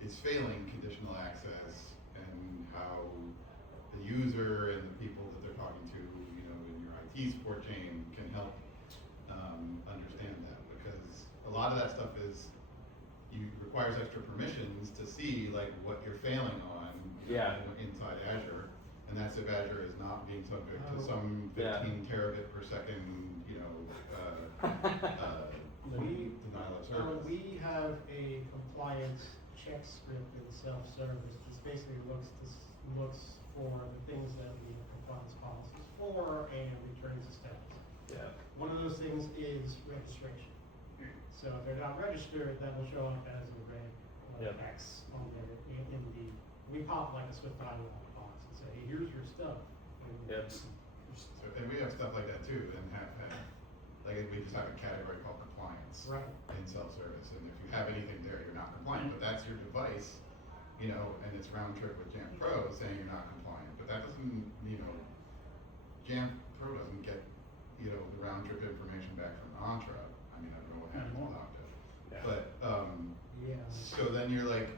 is failing conditional access and how the user and the people that they're talking to, in your IT support chain can help understand that? Because a lot of that stuff requires extra permissions to see like what you're failing on inside Azure, and that's if Azure is not being subject to some 15 terabit per second, denial of service. We have a compliance check script in self-service. This basically looks for the things that we have compliance policies for and returns a status. Yeah. One of those things is registration. So if they're not registered, that will show up as a red X on there in the, we pop like a Swift dialog box and say, hey, here's your stuff. Yep. So, and we have stuff like that too, and we just have a category called compliance in self-service, and if you have anything there, you're not compliant, but that's your device, and it's round trip with Jamf Pro saying you're not compliant, but that doesn't, Jamf Pro doesn't get, the round trip information back from Entra. I don't know what happens with Okta. Yeah. But, so then you're like,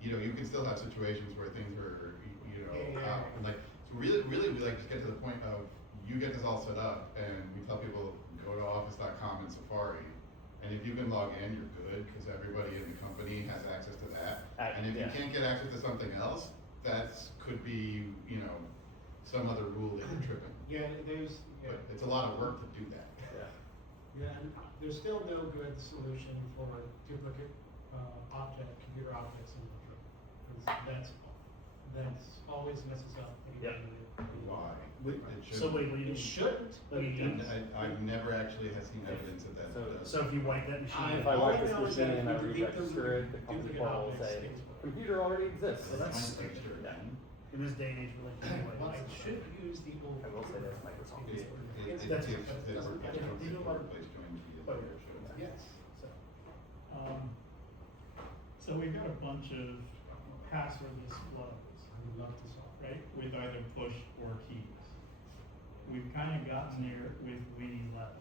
you can still have situations where things are, out. And like, so really, we like just get to the point of, you get this all set up, and we tell people, go to office.com and Safari, and if you can log in, you're good, because everybody in the company has access to that. And if you can't get access to something else, that could be, some other rule that you're tripping. But it's a lot of work to do that. And there's still no good solution for duplicate computer objects in Meetup. That's always messes up. Why? It shouldn't. I've never actually seen evidence of that. So if you wipe that machine, If I wipe this machine and I re-register it, the company portal will say, computer already exists. So that's in this day and age, we're like, Well, it should use the old. I will say that's Microsoft. It's That's- the workplace join to the other shows. Yes. So we've got a bunch of passwordless flows, I would love to solve. right, with either push or keys. We've kind of gotten there with Win 11.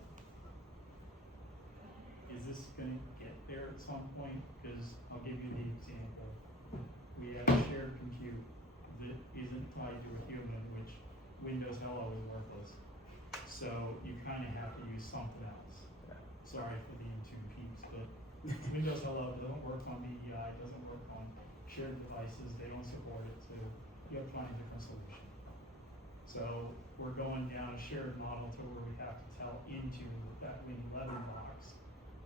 Is this going to get there at some point? Because I'll give you the example. We have a shared compute that isn't tied to a human, which Windows Hello is worthless. So you kind of have to use something else. Sorry for the Intune peeps, but Windows Hello doesn't work on VDI, doesn't work on shared devices, they don't support it, so you have to find a different solution. So we're going down a shared model to where we have to tell Intune that Win 11 box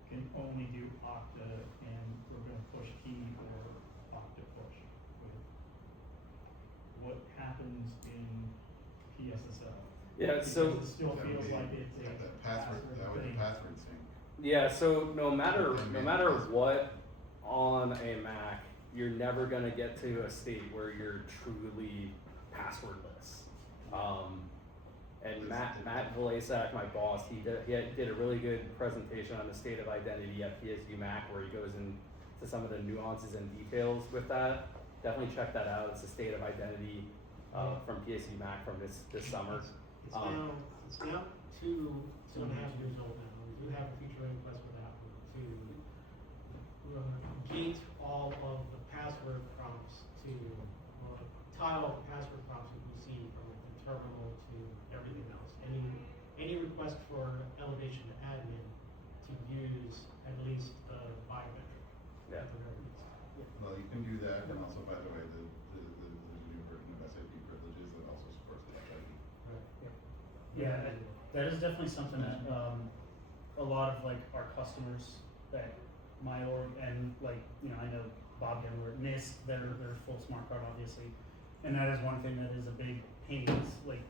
can only do Okta, and we're going to push key or Okta push. What happens in PSSL? Yeah, so Because it still feels like it's a That password, that was a thing. password sync. Yeah, so no matter what on a Mac, you're never gonna get to a state where you're truly passwordless. And Matt Vlasak, my boss, he did a really good presentation on the state of identity at PSU Mac, where he goes into some of the nuances and details with that. Definitely check that out. It's the state of identity from PSU Mac from this summer. It's now 2.5 years old now. We do have a feature request with Apple to gate all of the password prompts to tile password prompts that we see from the terminal to everything else. Any request for elevation to admin to use at least biometric. Yeah. At the very least. Well, you can do that, and also, by the way, the new version of SAP privileges that also supports the FID. Yeah, that is definitely something that a lot of like our customers that my org and like I know Bob Denver at NIST, they're full smart card obviously, and that is one thing that is a big pain. Is like,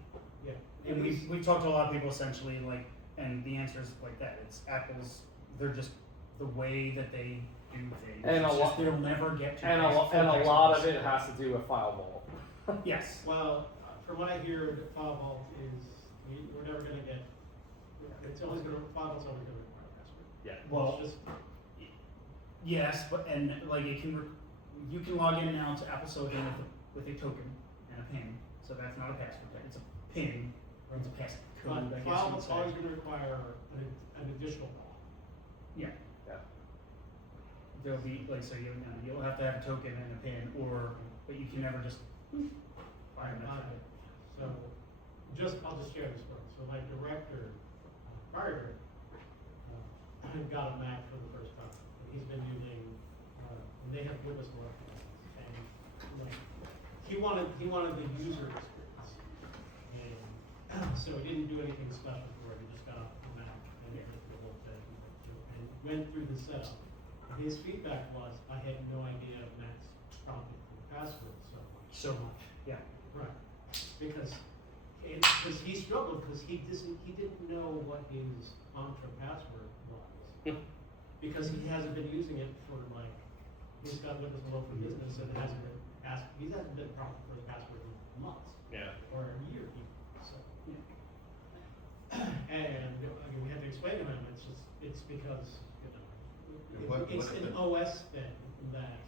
Yeah. and we've talked to a lot of people essentially like, and the answer is like that. It's Apple's. They're just the way that they do things. And It's just they'll never get to. And a lot of it has to do with file vault. Yes. Well, from what I hear, the file vault is we're never going to get. It's always going to file vault's always going to require a password. Yeah. Well, It's just yes, but and like it can, you can log in now to Apple Silicon with a token and a PIN. So that's not a password. It's a PIN. Or it's a passcode. I guess file you would vault's say. always going to require an additional file. Yeah. Yeah. There'll be like so you'll have to have a token and a PIN, but you can never just biometric. So I'll just share this story. So my director, prior got a Mac for the first time. And he's been using, and they have Windows 11, and like, he wanted the user experience, and so he didn't do anything special for it. He just got off the Mac and did the whole thing, and went through the setup. And his feedback was, I had no idea Mac's prompted for the password so much. Yeah. Right, because he struggled because he didn't know what his mantra password was, because he hasn't been using it for like he's got Windows 11 for business and hasn't been prompted for the password in months Yeah. or a year even. So, and we had to explain to him it's because it's an OS thing that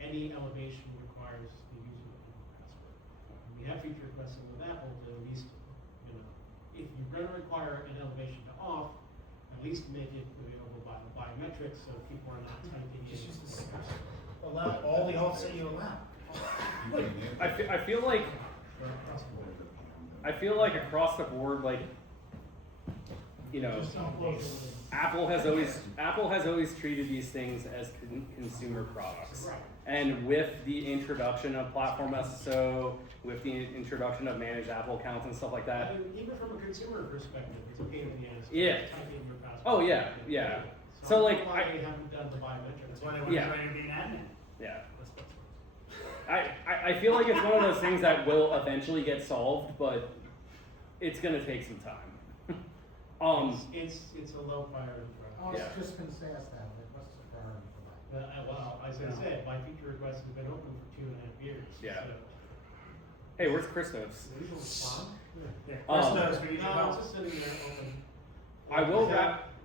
any elevation requires the user to know the password. And we have feature requests with Apple to at least, if you're going to require an elevation to off, at least make it available by the biometrics so people are not typing in. Allow all the offs that you allow. I feel like across the board, like Apple has always treated these things as consumer products. Right. And with the introduction of Platform SSO, with the introduction of managed Apple accounts and stuff like that. Even from a consumer perspective, it's a pain in the ass. Yeah. To type in your password. Oh yeah, yeah. So So like, why they haven't done the biometrics. That's why they want Yeah. to try to be an admin. yeah. I feel like it's one of those things that will eventually get solved, but it's gonna take some time. It's a low priority for us. I was Yeah. just gonna say that, like, what's the priority for that? Well, as I said, my feature request has been open for 2.5 years. Yeah. So. Hey, where's Christos? Usual spot. Yeah. Um, Chris knows we need your No, help. it's just sitting there open. I will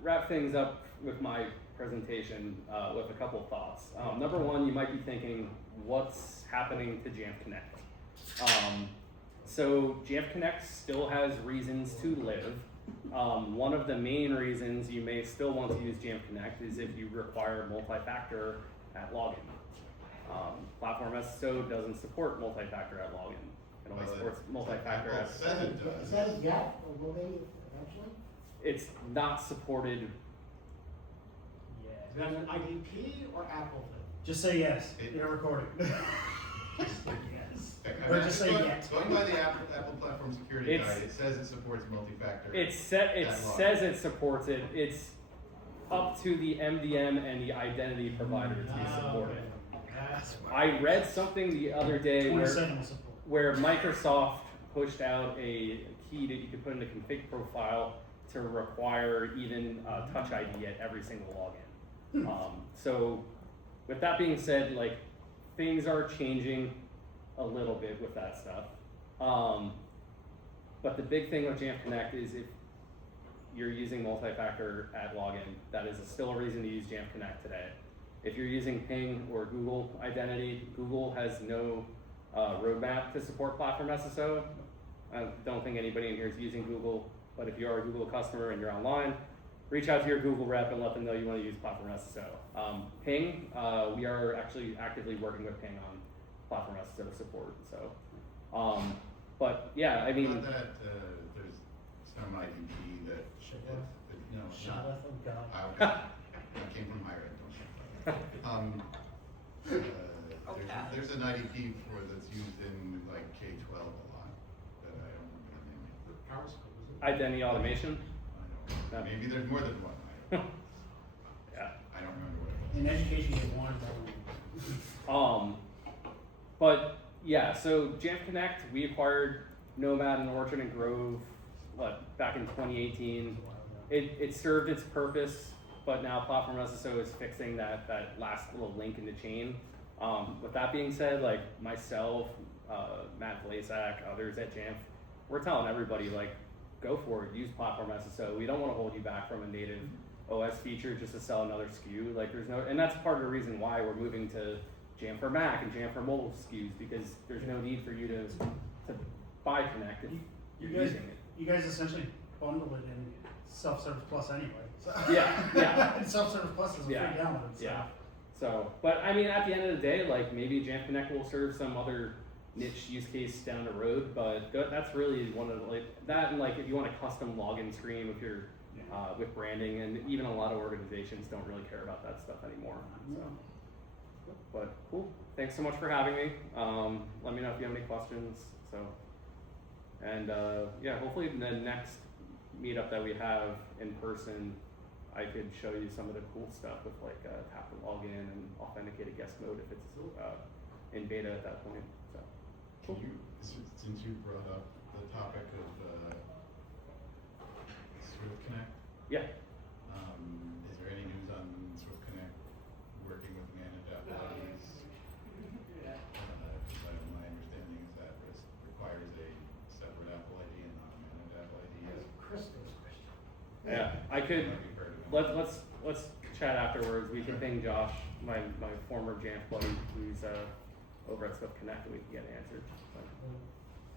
wrap things up with my presentation with a couple of thoughts. Number one, you might be thinking, what's happening to Jamf Connect? So Jamf Connect still has reasons to live. One of the main reasons you may still want to use Jamf Connect is if you require multi-factor at login. Platform SSO doesn't support multi-factor at login. It only supports multi-factor Apple at. says it does. Is that a yet, or will they eventually? It's not supported. Is that an IDP or Apple thing? Just say yes. It- You're recording. Yes. I Or mean, just say going, yes. going by the Apple Platform Security It's- Guide, it says it supports multi-factor. It at login. says it supports it. It's up to the MDM and the identity provider to support it. That's I read something the other day 27 will support. where Microsoft pushed out a key that you could put in the config profile to require even Touch ID at every single login. So with that being said, like things are changing a little bit with that stuff. But the big thing with Jamf Connect is if you're using multi-factor at login, that is still a reason to use Jamf Connect today. If you're using Ping or Google Identity, Google has no roadmap to support Platform SSO. I don't think anybody in here is using Google, but if you are a Google customer and you're online, reach out to your Google rep and let them know you want to use Platform SSO. Ping, we are actually actively working with Ping on Platform SSO support. So, but yeah, I mean, Not that there's some IDP that, you know, Shut oh God. I came from higher ed, don't there's an IDP that's used in like K-12 a lot that I don't remember the name of. Power school, is it? identity automation. I don't know. Maybe there's more than one. Yeah. I don't remember what it was. In education, you want that. But yeah, so Jamf Connect, we acquired Nomad and Orchard and Grove, back in 2018. It served its purpose, but now Platform SSO is fixing that last little link in the chain. With that being said, like myself, Matt Vlasak, others at Jamf, we're telling everybody like, go for it, use Platform SSO. We don't want to hold you back from a native OS feature just to sell another SKU. Like there's no, and that's part of the reason why we're moving to Jamf for Mac and Jamf for mobile SKUs, because there's no need for you to buy Connect if you're using it. You guys essentially bundle it in Self-Service Plus anyway. So. Yeah. Self-Service Plus is a free download. So. Yeah. So, but I mean, at the end of the day, like maybe Jamf Connect will serve some other niche use case down the road, but that's really one of the, like that, and like if you want a custom login screen with your with branding, and even a lot of organizations don't really care about that stuff anymore. So, but cool. Thanks so much for having me. Let me know if you have any questions. So, and yeah, hopefully in the next meetup that we have in person, I could show you some of the cool stuff with like tap to login and authenticated guest mode if it's in beta at that point. So, Can you, since you brought up the topic of Swift Connect, yeah. is there any news on Swift Connect working with managed app IDs? My understanding is that this requires a separate Apple ID and not a managed Apple ID. Crystal's question. Yeah, I could. Let's chat afterwards. We can ping Josh, my former Jamf buddy, who's over at Swift Connect, and we can get it answered. So,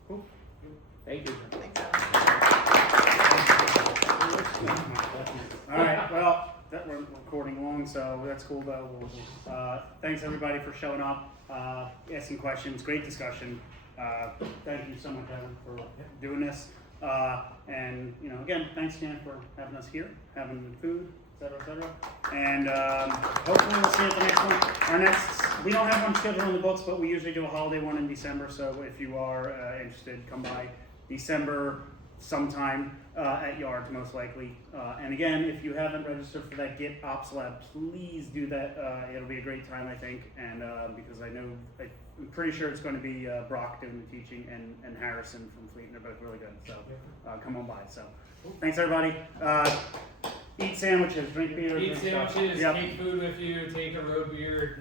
cool. Thank you. All right, well, we're recording along, so that's cool though. Thanks everybody for showing up, asking questions, great discussion. Thank you so much, Adam, for doing this. And you know, again, thanks Jan for having us here, having food, et cetera. And hopefully we'll see you at the next one. We don't have one scheduled on the books, but we usually do a holiday one in December. So if you are interested, come by December sometime at Yard, most likely. And again, if you haven't registered for that Git Ops Lab, please do that. It'll be a great time, I think, and because I'm pretty sure it's going to be Brock doing the teaching and Harrison from Fleet, and they're both really good. So come on by. So thanks everybody. Eat sandwiches, drink beer. Eat drink stuff. sandwiches, Yep. take food with you, take a road beer.